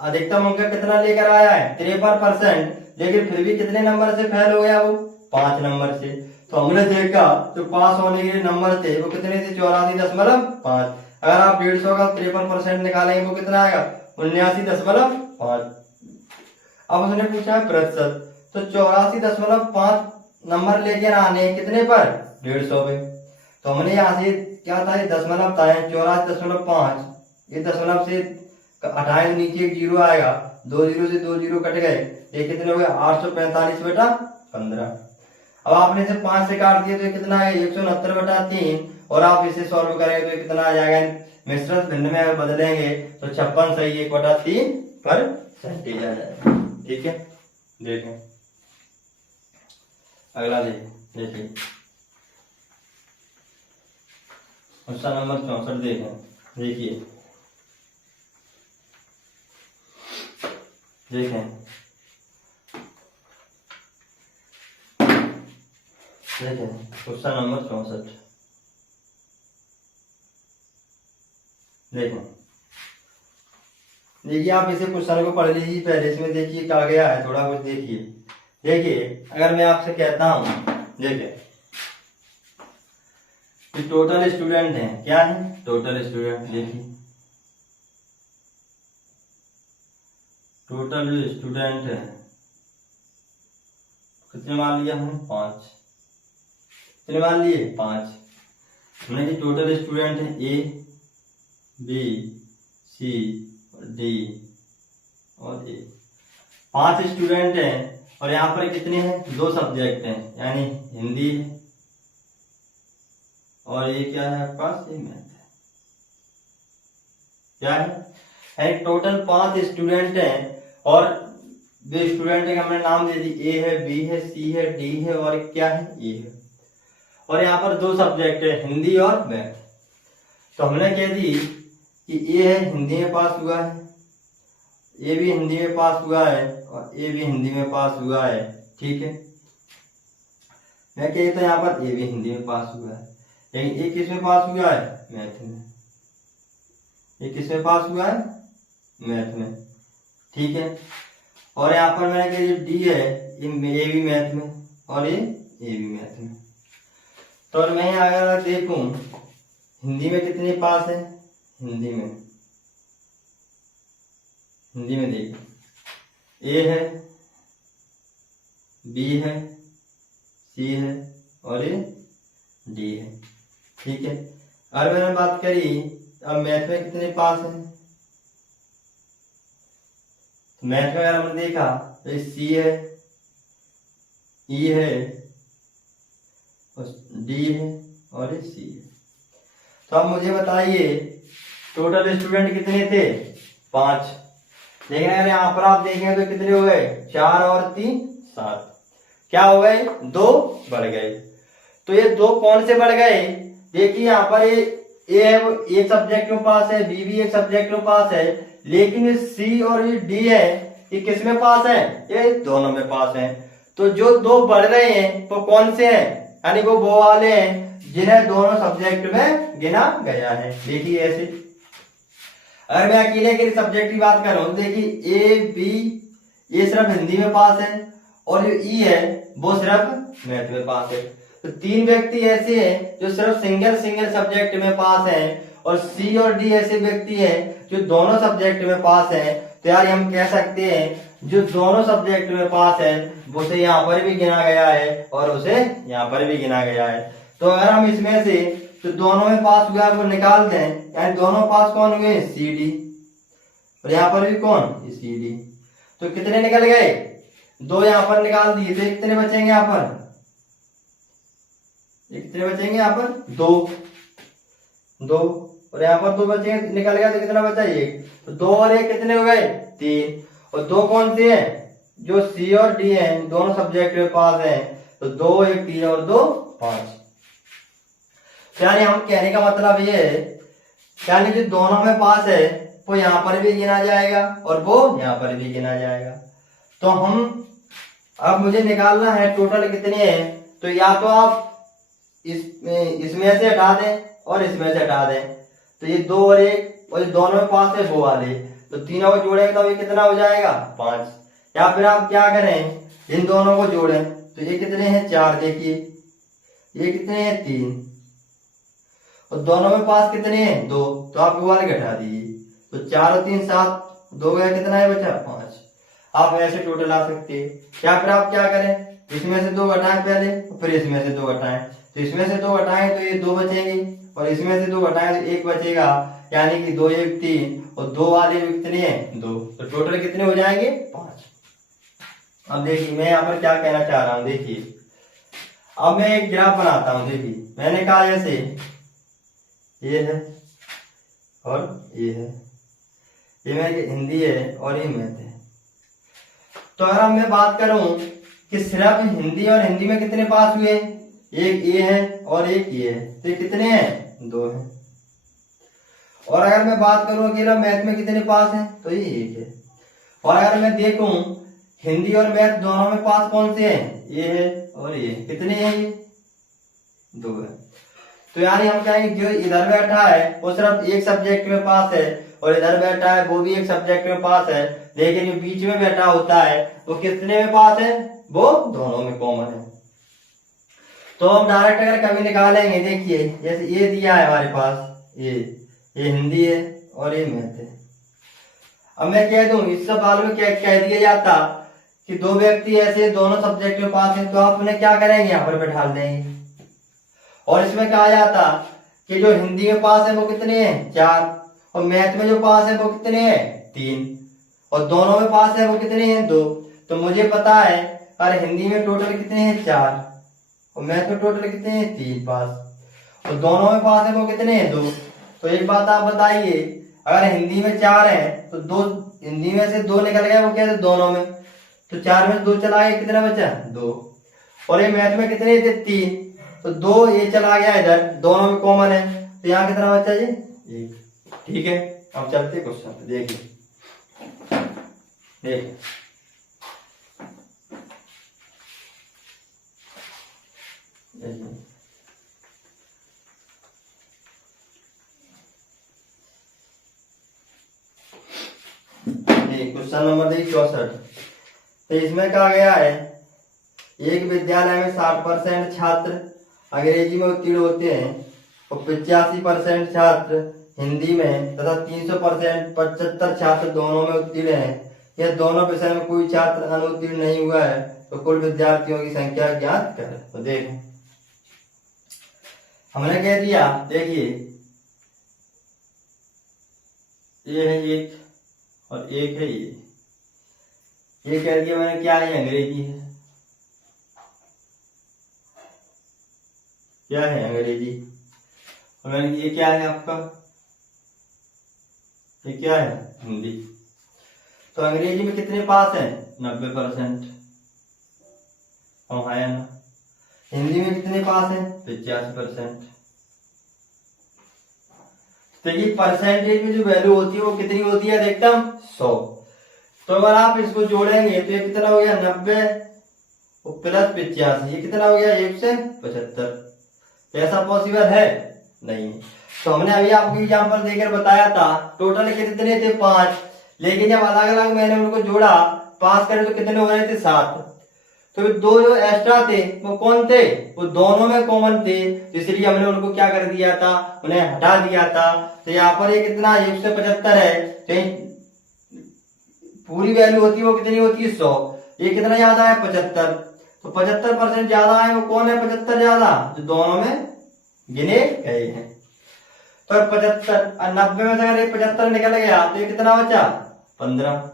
अधिकतम अंक कितना लेकर आया है 53%, लेकिन फिर भी कितने नंबर से फेल हो गया वो 5 नंबर से। तो हमने देखा जो पास होने के लिए नंबर थे वो कितने थे 84.5। अगर आप 150 का 53% निकालेंगे वो कितना आएगा 79.5। अब उसने पूछा है प्रतिशत, तो 84.5 नंबर लेकर आने कितने पर 150 पे। तो हमने यहाँ से क्या था ये दशमलव था 84.5, ये दशमलव से हटाए नीचे एक जीरो आएगा, 2 जीरो से 2 जीरो कट गए, ये कितने हो गए 845/15। अब आपने इसे 5 से काट दिया तो ये कितना है 169/3 और आप इसे सॉल्व करेंगे तो कितना आ जाएगा, मिश्रित भिन्न में अगर बदलेंगे तो 56 सही 1/3% आ जाएगा। ठीक है, देखें अगला देखिए क्वेश्चन नंबर 64 देखें। देखिए क्वेश्चन नंबर 64 देखिए आप इसे क्वेश्चन को पढ़ लीजिए पहले, इसमें देखिए क्या गया है थोड़ा कुछ देखिए अगर मैं आपसे कहता हूं देखिए टोटल स्टूडेंट है, क्या है टोटल स्टूडेंट, देखिए टोटल स्टूडेंट है कितने मान लिया हमने 5, कितने मान लिए 5। हमने कि टोटल स्टूडेंट है A B C D और A, 5 स्टूडेंट हैं और यहाँ पर कितने हैं 2 सब्जेक्ट हैं, यानी हिंदी है और ये क्या है आपके पास ये मैथ है। क्या है टोटल 5 स्टूडेंट हैं और जो स्टूडेंट है हमने नाम दे दी A है B है C है D है और क्या है E है, और यहाँ पर 2 सब्जेक्ट है हिंदी और मैथ। तो हमने कह दी कि A है हिंदी में पास हुआ है, A भी हिंदी में पास हुआ है और A भी हिंदी में पास हुआ है। ठीक है, मैं कहता हूँ यहाँ पर ये भी हिंदी में पास हुआ है, लेकिन ये किस में पास हुआ है? मैथ में। ये किस में पास हुआ है? मैथ में। ठीक है। और यहाँ पर मैंने कहा डी है, ये भी मैथ में और ये भी मैथ में। तो और मैं अगर देखूं हिंदी में कितने पास है? हिंदी में देखो ए है, बी है, सी है और ये डी है। ठीक है। और मैंने बात करी अब मैथ में कितने पास है? मैथ में अगर हमने देखा तो सी है, ई है, डी है और सी है। तो अब मुझे बताइए टोटल स्टूडेंट कितने थे? 5। लेकिन अगर यहाँ पर आप देखें तो कितने हो गए? 4 और 3 7। क्या हो गए? 2 बढ़ गए। तो ये 2 कौन से बढ़ गए? देखिए यहाँ पर ए है वो एक सब्जेक्ट में पास है, बी भी एक सब्जेक्ट में पास है, लेकिन ये सी और ये डी है ये किस में पास है? ये दोनों में पास है। तो जो 2 बढ़ रहे हैं वो कौन से हैं? यानी वो वाले हैं जिन्हें दोनों सब्जेक्ट में गिना गया है। देखिए ऐसे अगर मैं अकेले के सब्जेक्ट की बात कर रहा हूं, देखिए ए बी ये सिर्फ हिंदी में पास है और जो ई है वो सिर्फ मैथ में पास है। तो 3 व्यक्ति ऐसे हैं जो सिर्फ सिंगल सब्जेक्ट में पास हैं और सी और डी ऐसे व्यक्ति हैं जो दोनों सब्जेक्ट में पास हैं। तो यार हम कह सकते हैं जो दोनों सब्जेक्ट में पास है उसे यहाँ पर भी गिना गया है और उसे यहाँ पर भी गिना गया है। तो अगर हम इसमें से जो दोनों में पास हुआ है वो निकाल दें, यानी दोनों पास कौन हुए? सी डी और यहाँ पर भी कौन? C D. तो कितने निकल गए? 2 यहाँ पर निकाल दिए तो कितने बचेंगे यहाँ पर? कितने बचेंगे यहाँ पर? 2 और यहाँ पर 2 बचेंगे, निकल गया तो कितना बचा? 1। तो 2 और 1 कितने हो गए? 3। और 2 कौन से हैं? जो सी और डी हैं दोनों सब्जेक्ट में पास हैं। तो 2 1 3 और 2 5। यानी हम कहने का मतलब ये है यानी जो दोनों में पास है वो यहाँ पर भी गिना जाएगा और वो यहाँ पर भी गिना जाएगा। तो हम अब मुझे निकालना है टोटल कितने हैं। तो या तो आप इसमें से हटा दें और इसमें से हटा दें। तो ये 2 और 1 और दोनों में पास है वो वाले, तो तीनों को जोड़ेंगे तो ये कितना हो जाएगा? 5। या फिर आप क्या करें इन दोनों को जोड़ें तो ये कितने हैं? 4। देखिए ये कितने हैं? 3 और दोनों में पास कितने हैं? 2। तो आप वो वाले घटा दीजिए तो 4 और 3 7, 2 गया कितना है बचा? 5। आप ऐसे टोटल ला सकते हैं। या फिर आप क्या करें इसमें से 2 घटाएं पहले फिर इसमें से 2 घटाएं। तो इसमें से 2 घटाएं तो ये 2 बचेंगे और इसमें से 2 घटाएं तो 1 बचेगा, यानी कि 2 1 3 और 2 वाले कितने हैं? 2। तो टोटल कितने हो जाएंगे? 5। अब देखिए मैं यहाँ पर क्या कहना चाह रहा हूँ। देखिए अब मैं एक ग्राफ बनाता हूँ। देखिए मैंने कहा जैसे ये है और ये है, ये मेरी हिंदी है और ये मैथ है। तो अगर मैं बात करूं कि सिर्फ हिंदी और हिंदी में कितने पास हुए? एक ये है और एक ये है, तो ये कितने हैं? 2 हैं। और अगर मैं बात करूं अकेला मैथ में कितने पास हैं? तो ये 1 है। और अगर मैं देखूं हिंदी और मैथ दोनों में पास कौन से हैं? ये है और ये कितने हैं? ये 2 है। तो यानी हम कहेंगे जो इधर बैठा है वो सिर्फ एक सब्जेक्ट में पास है और इधर बैठा है वो भी एक सब्जेक्ट में पास है, लेकिन जो बीच में बैठा होता है वो कितने में पास है? वो दोनों में कॉमन है। तो हम डायरेक्ट अगर कभी निकालेंगे, देखिए जैसे ये दिया है हमारे पास, ये हिंदी है और ये मैथ है। अब मैं कह दूं इस सवाल में क्या कह दिया जाता कि 2 व्यक्ति ऐसे दोनों सब्जेक्ट में पास है, तो आप उन्हें क्या करेंगे? यहाँ पर बैठा देंगे। और इसमें कहा जाता कि जो हिंदी में पास है वो कितने हैं? 4 और मैथ में जो पास है वो कितने हैं? 3 और दोनों में पास है वो कितने हैं? 2। तो मुझे पता है अरे हिंदी में टोटल कितने हैं? 4 और मैथ में टोटल कितने हैं? 3 पास और दोनों में पास है वो कितने हैं? 2। तो एक बात आप बताइए अगर हिंदी में 4 है तो 2 हिंदी में से 2 निकल गया, वो क्या है? दोनों में। तो 4 में से 2 चला गया, कितना बचा? 2। और ये मैथ में कितने थे? 3। तो 2 ये चला गया इधर, दोनों में कॉमन है, तो यहाँ कितना बचा जी? 1। ठीक है। अब चलते क्वेश्चन पे। देखिए क्वेश्चन नंबर 64। तो इसमें कहा गया है एक विद्यालय में 60% छात्र अंग्रेजी में उत्तीर्ण होते हैं और 85% छात्र हिंदी में तथा 300% 75 छात्र दोनों में उत्तीर्ण हैं। यह दोनों विषय में कोई छात्र अनुत्तीर्ण नहीं हुआ है तो कुल विद्यार्थियों की संख्या ज्ञात करें। तो देखो हमने कह दिया, देखिए ये है एक और एक है ये कह दिया मैंने, क्या है अंग्रेजी है, क्या है अंग्रेजी, और मैंने ये क्या है आपका, ये क्या है हिंदी। तो अंग्रेजी में कितने पास हैं 90%, है ना। हिंदी में कितने पास हैं 85%। तो ये परसेंटेज में जो वैल्यू होती है वो कितनी होती है अधिकतम 100। तो अगर आप इसको जोड़ेंगे तो ये कितना हो गया 90 प्लस 85, ये कितना हो गया 175। ऐसा पॉसिबल है नहीं। तो हमने अभी आपको एग्जांपल देकर बताया था टोटल कितने थे 5, लेकिन जब अलग अलग मैंने उनको जोड़ा पास करें तो कितने हो रहे थे 7। तो दो जो एक्स्ट्रा थे वो कौन थे, वो दोनों में कॉमन थे, इसलिए हमने उनको क्या कर दिया था, उन्हें हटा दिया था। तो यहाँ पर ये कितना 175 है, तो पूरी वैल्यू होती है वो कितनी होती है 100, ये कितना ज्यादा है 75। तो 75% ज्यादा है, वो कौन है 75 ज्यादा, जो दोनों में गिने गए हैं। तो 75 और 90 में से अगर ये 75 निकल गया तो ये कितना बचा 15,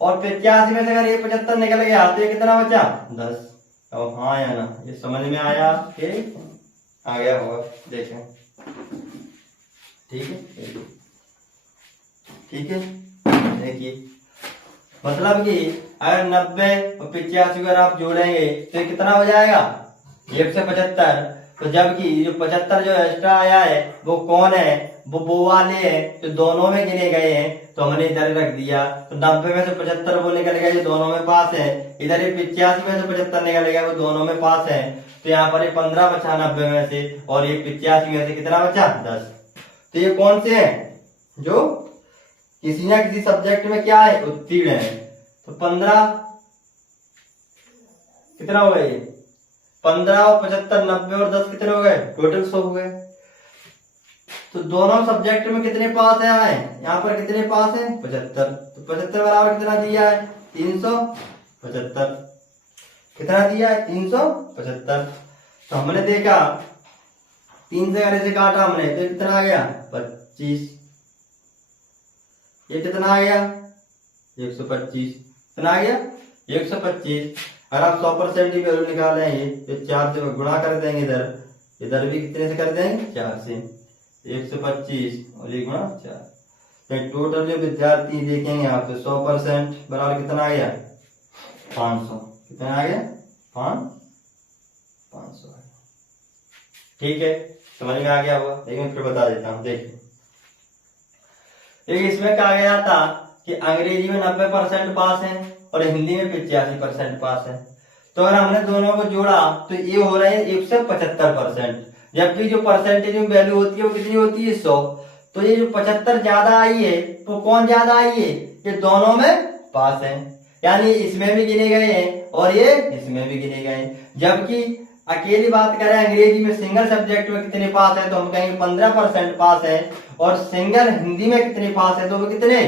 और 85 में से अगर ये 75 निकल गया तो ये कितना बचा 10। अब हाँ या ना, ये समझ में आया आपके, आ गया होगा, देखें ठीक है, ठीक है। देखिए मतलब कि अगर 90 और 85 अगर आप जोड़ेंगे तो कितना हो जाएगा 175। तो जबकि जो 75 जो एक्स्ट्रा आया है वो कौन है, वो वाले हैं जो दोनों में गिने गए हैं, तो हमने इधर रख दिया। तो 90 में से 75 वो निकल गया जो दोनों में पास है, इधर ये 85 में से 75 निकल गया वो दोनों में पास है। तो यहाँ पर ये 15 बचा 90 में से, और ये 85 में से कितना बचा 10। तो ये कौन से हैं जो किसी ना किसी सब्जेक्ट में क्या है उत्तीर्ण है। तो 15 कितना हो गया, ये 15 और 75 90 और 10 कितने हो गए, टोटल 100 हो गए। तो दोनों सब्जेक्ट में कितने पास है, यहाँ पर कितने पास है 75। तो 75 बराबर कितना दिया है 375, कितना दिया है 375। तो हमने देखा 3 से अगर इसे काटा हमने तो कितना आ गया 25, ये कितना आ गया 125, कितना आ गया 125। अगर आप 100% की वैल्यू निकालेंगे तो 4 से गुणा कर देंगे, इधर भी कितने से कर देंगे 4 से, 125 और 1 गुणा 4। तो टोटल जो विद्यार्थी देखेंगे आप तो 100% बराबर कितना आ गया 500, कितना आ गया 500। ठीक है, समझ में आ गया होगा, लेकिन फिर बता देता हूँ। देखिए इसमें कहा गया था कि अंग्रेजी में 90% पास है और हिंदी में 85% पास है। तो अगर हमने दोनों को जोड़ा तो ये हो रहे हैं 175%, जबकि जो परसेंटेज में वैल्यू होती है वो कितनी होती है 100। तो ये जो 75 ज्यादा आई है तो कौन ज्यादा आई है, ये दोनों में पास है, यानी इसमें भी गिने गए हैं और ये इसमें भी गिने गए। जबकि अकेली बात करें अंग्रेजी में सिंगल सब्जेक्ट में कितने पास है तो हम कहेंगे 15% पास है, और सिंगल हिंदी में कितने पास है तो वो कितने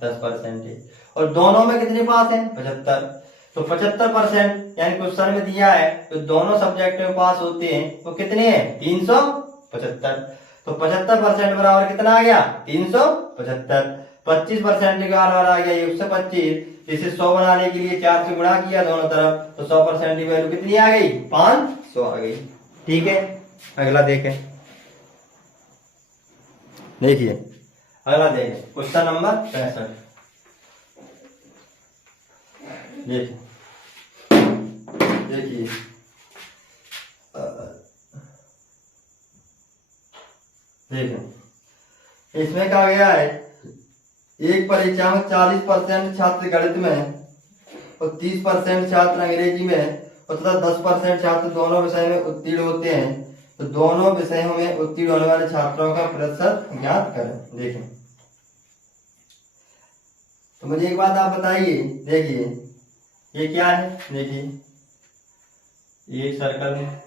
10% है, और दोनों में कितने पास है 75। तो 75% यानी क्वेश्चन में दिया है तो दोनों सब्जेक्ट में पास होते हैं वो कितने हैं 375। तो 75% बराबर कितना आ गया 375। 25% के बराबर आ गया 125। इसे 100 बनाने के लिए 4 से गुणा किया दोनों तरफ, तो 100% की वैल्यू कितनी आ गई 500 आ गई। ठीक है, अगला देखें, देखिए अगला देखें क्वेश्चन नंबर 65। देखिए देखिए इसमें कहा गया है एक परीक्षा में 40% छात्र गणित में और 30% छात्र अंग्रेजी में और तथा 10% छात्र दोनों विषय में उत्तीर्ण होते हैं, तो दोनों विषयों में उत्तीर्ण होने वाले छात्रों का प्रतिशत ज्ञात करें। देखें, तो मुझे एक बात आप बताइए, देखिए ये क्या है, देखिए ये एक सर्कल है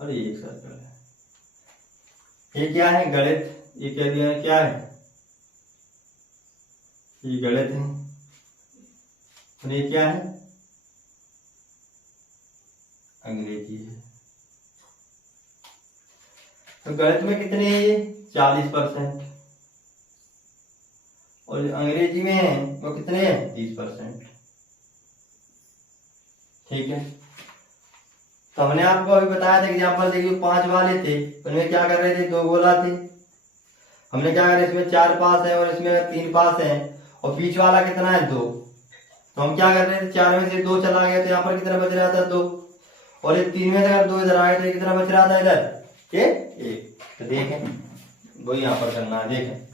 और ये एक सर्कल है। ये क्या है, गणित। ये कह दिया क्या है, ये गणित है। और ये क्या है, अंग्रेजी है। तो गणित में कितने हैं ये 40%, और अंग्रेजी में है वो कितने हैं 30%। ठीक है, तो हमने आपको अभी बताया था एग्जाम्पल देखिए 5 वाले थे, उनमें क्या कर रहे थे, 2 गोला थे। हमने क्या करा, इसमें 4 पास है और इसमें 3 पास है, और बीच वाला कितना है 2। तो हम क्या कर रहे थे, 4 में से 2 चला गया तो यहाँ पर कितना बच रहा था 2, और ये 3 में से अगर 2 इधर आए तो कितना बच रहा था इधर, ये 1। तो देखें वो यहाँ पर करना है। देखें,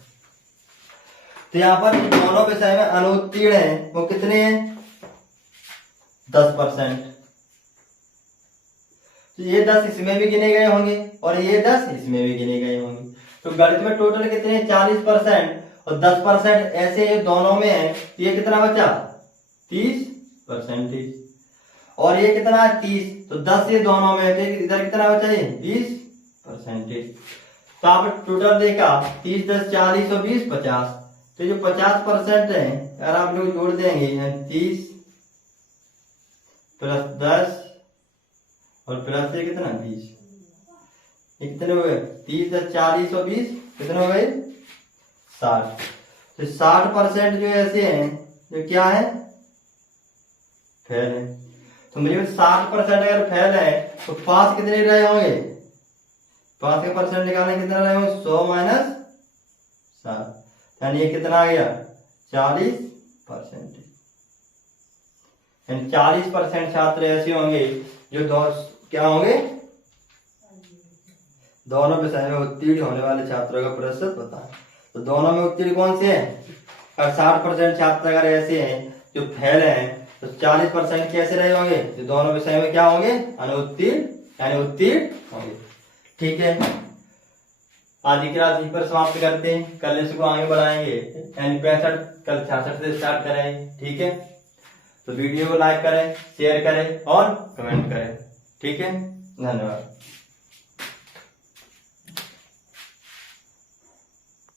तो यहाँ पर दोनों विषय में अनुत्तीर्ण है वो कितने हैं 10%। तो ये 10 इसमें भी गिने गए होंगे और ये 10 इसमें भी गिने गए होंगे। तो गणित में टोटल कितने 40% और 10% ऐसे दोनों में है, तो ये कितना बचा 30%। और ये कितना है 30, तो 10 ये दोनों में है, तो इधर कितना बचा ये 20%। तो आप टोटल देखा 30 10 40 और 20 50। तो जो 50% है अगर आप लोग जोड़ देंगे 30 प्लस 10 और प्लस ये कितना 20, ये कितने हो गए 30 10 40 और 20 कितने हो गए 60। तो 60% जो ऐसे हैं जो क्या है फेल है। तो मुझे 60% अगर फेल है तो पास कितने रहे होंगे, पास के परसेंट निकालने कितना रहे होंगे 100 माइनस 7, यानी ये कितना आ गया 40%। यानी 40% छात्र ऐसे होंगे जो क्या होंगे दोनों विषय में उत्तीर्ण होने वाले छात्रों का प्रतिशत बताएं। तो दोनों में उत्तीर्ण कौन से हैं, और 60% छात्र अगर ऐसे हैं जो फेल हैं, तो 40% कैसे रहे होंगे जो दोनों विषय में क्या होंगे अनुत्तीर्ण यानी उत्तीर्ण होंगे। ठीक है, आज की क्लास यहीं पर समाप्त करते हैं, कल इसको आगे बढ़ाएंगे, यानी 65 कल 66 से स्टार्ट करेंगे। ठीक है, तो वीडियो को लाइक करें, शेयर करें और कमेंट करें। ठीक है, धन्यवाद।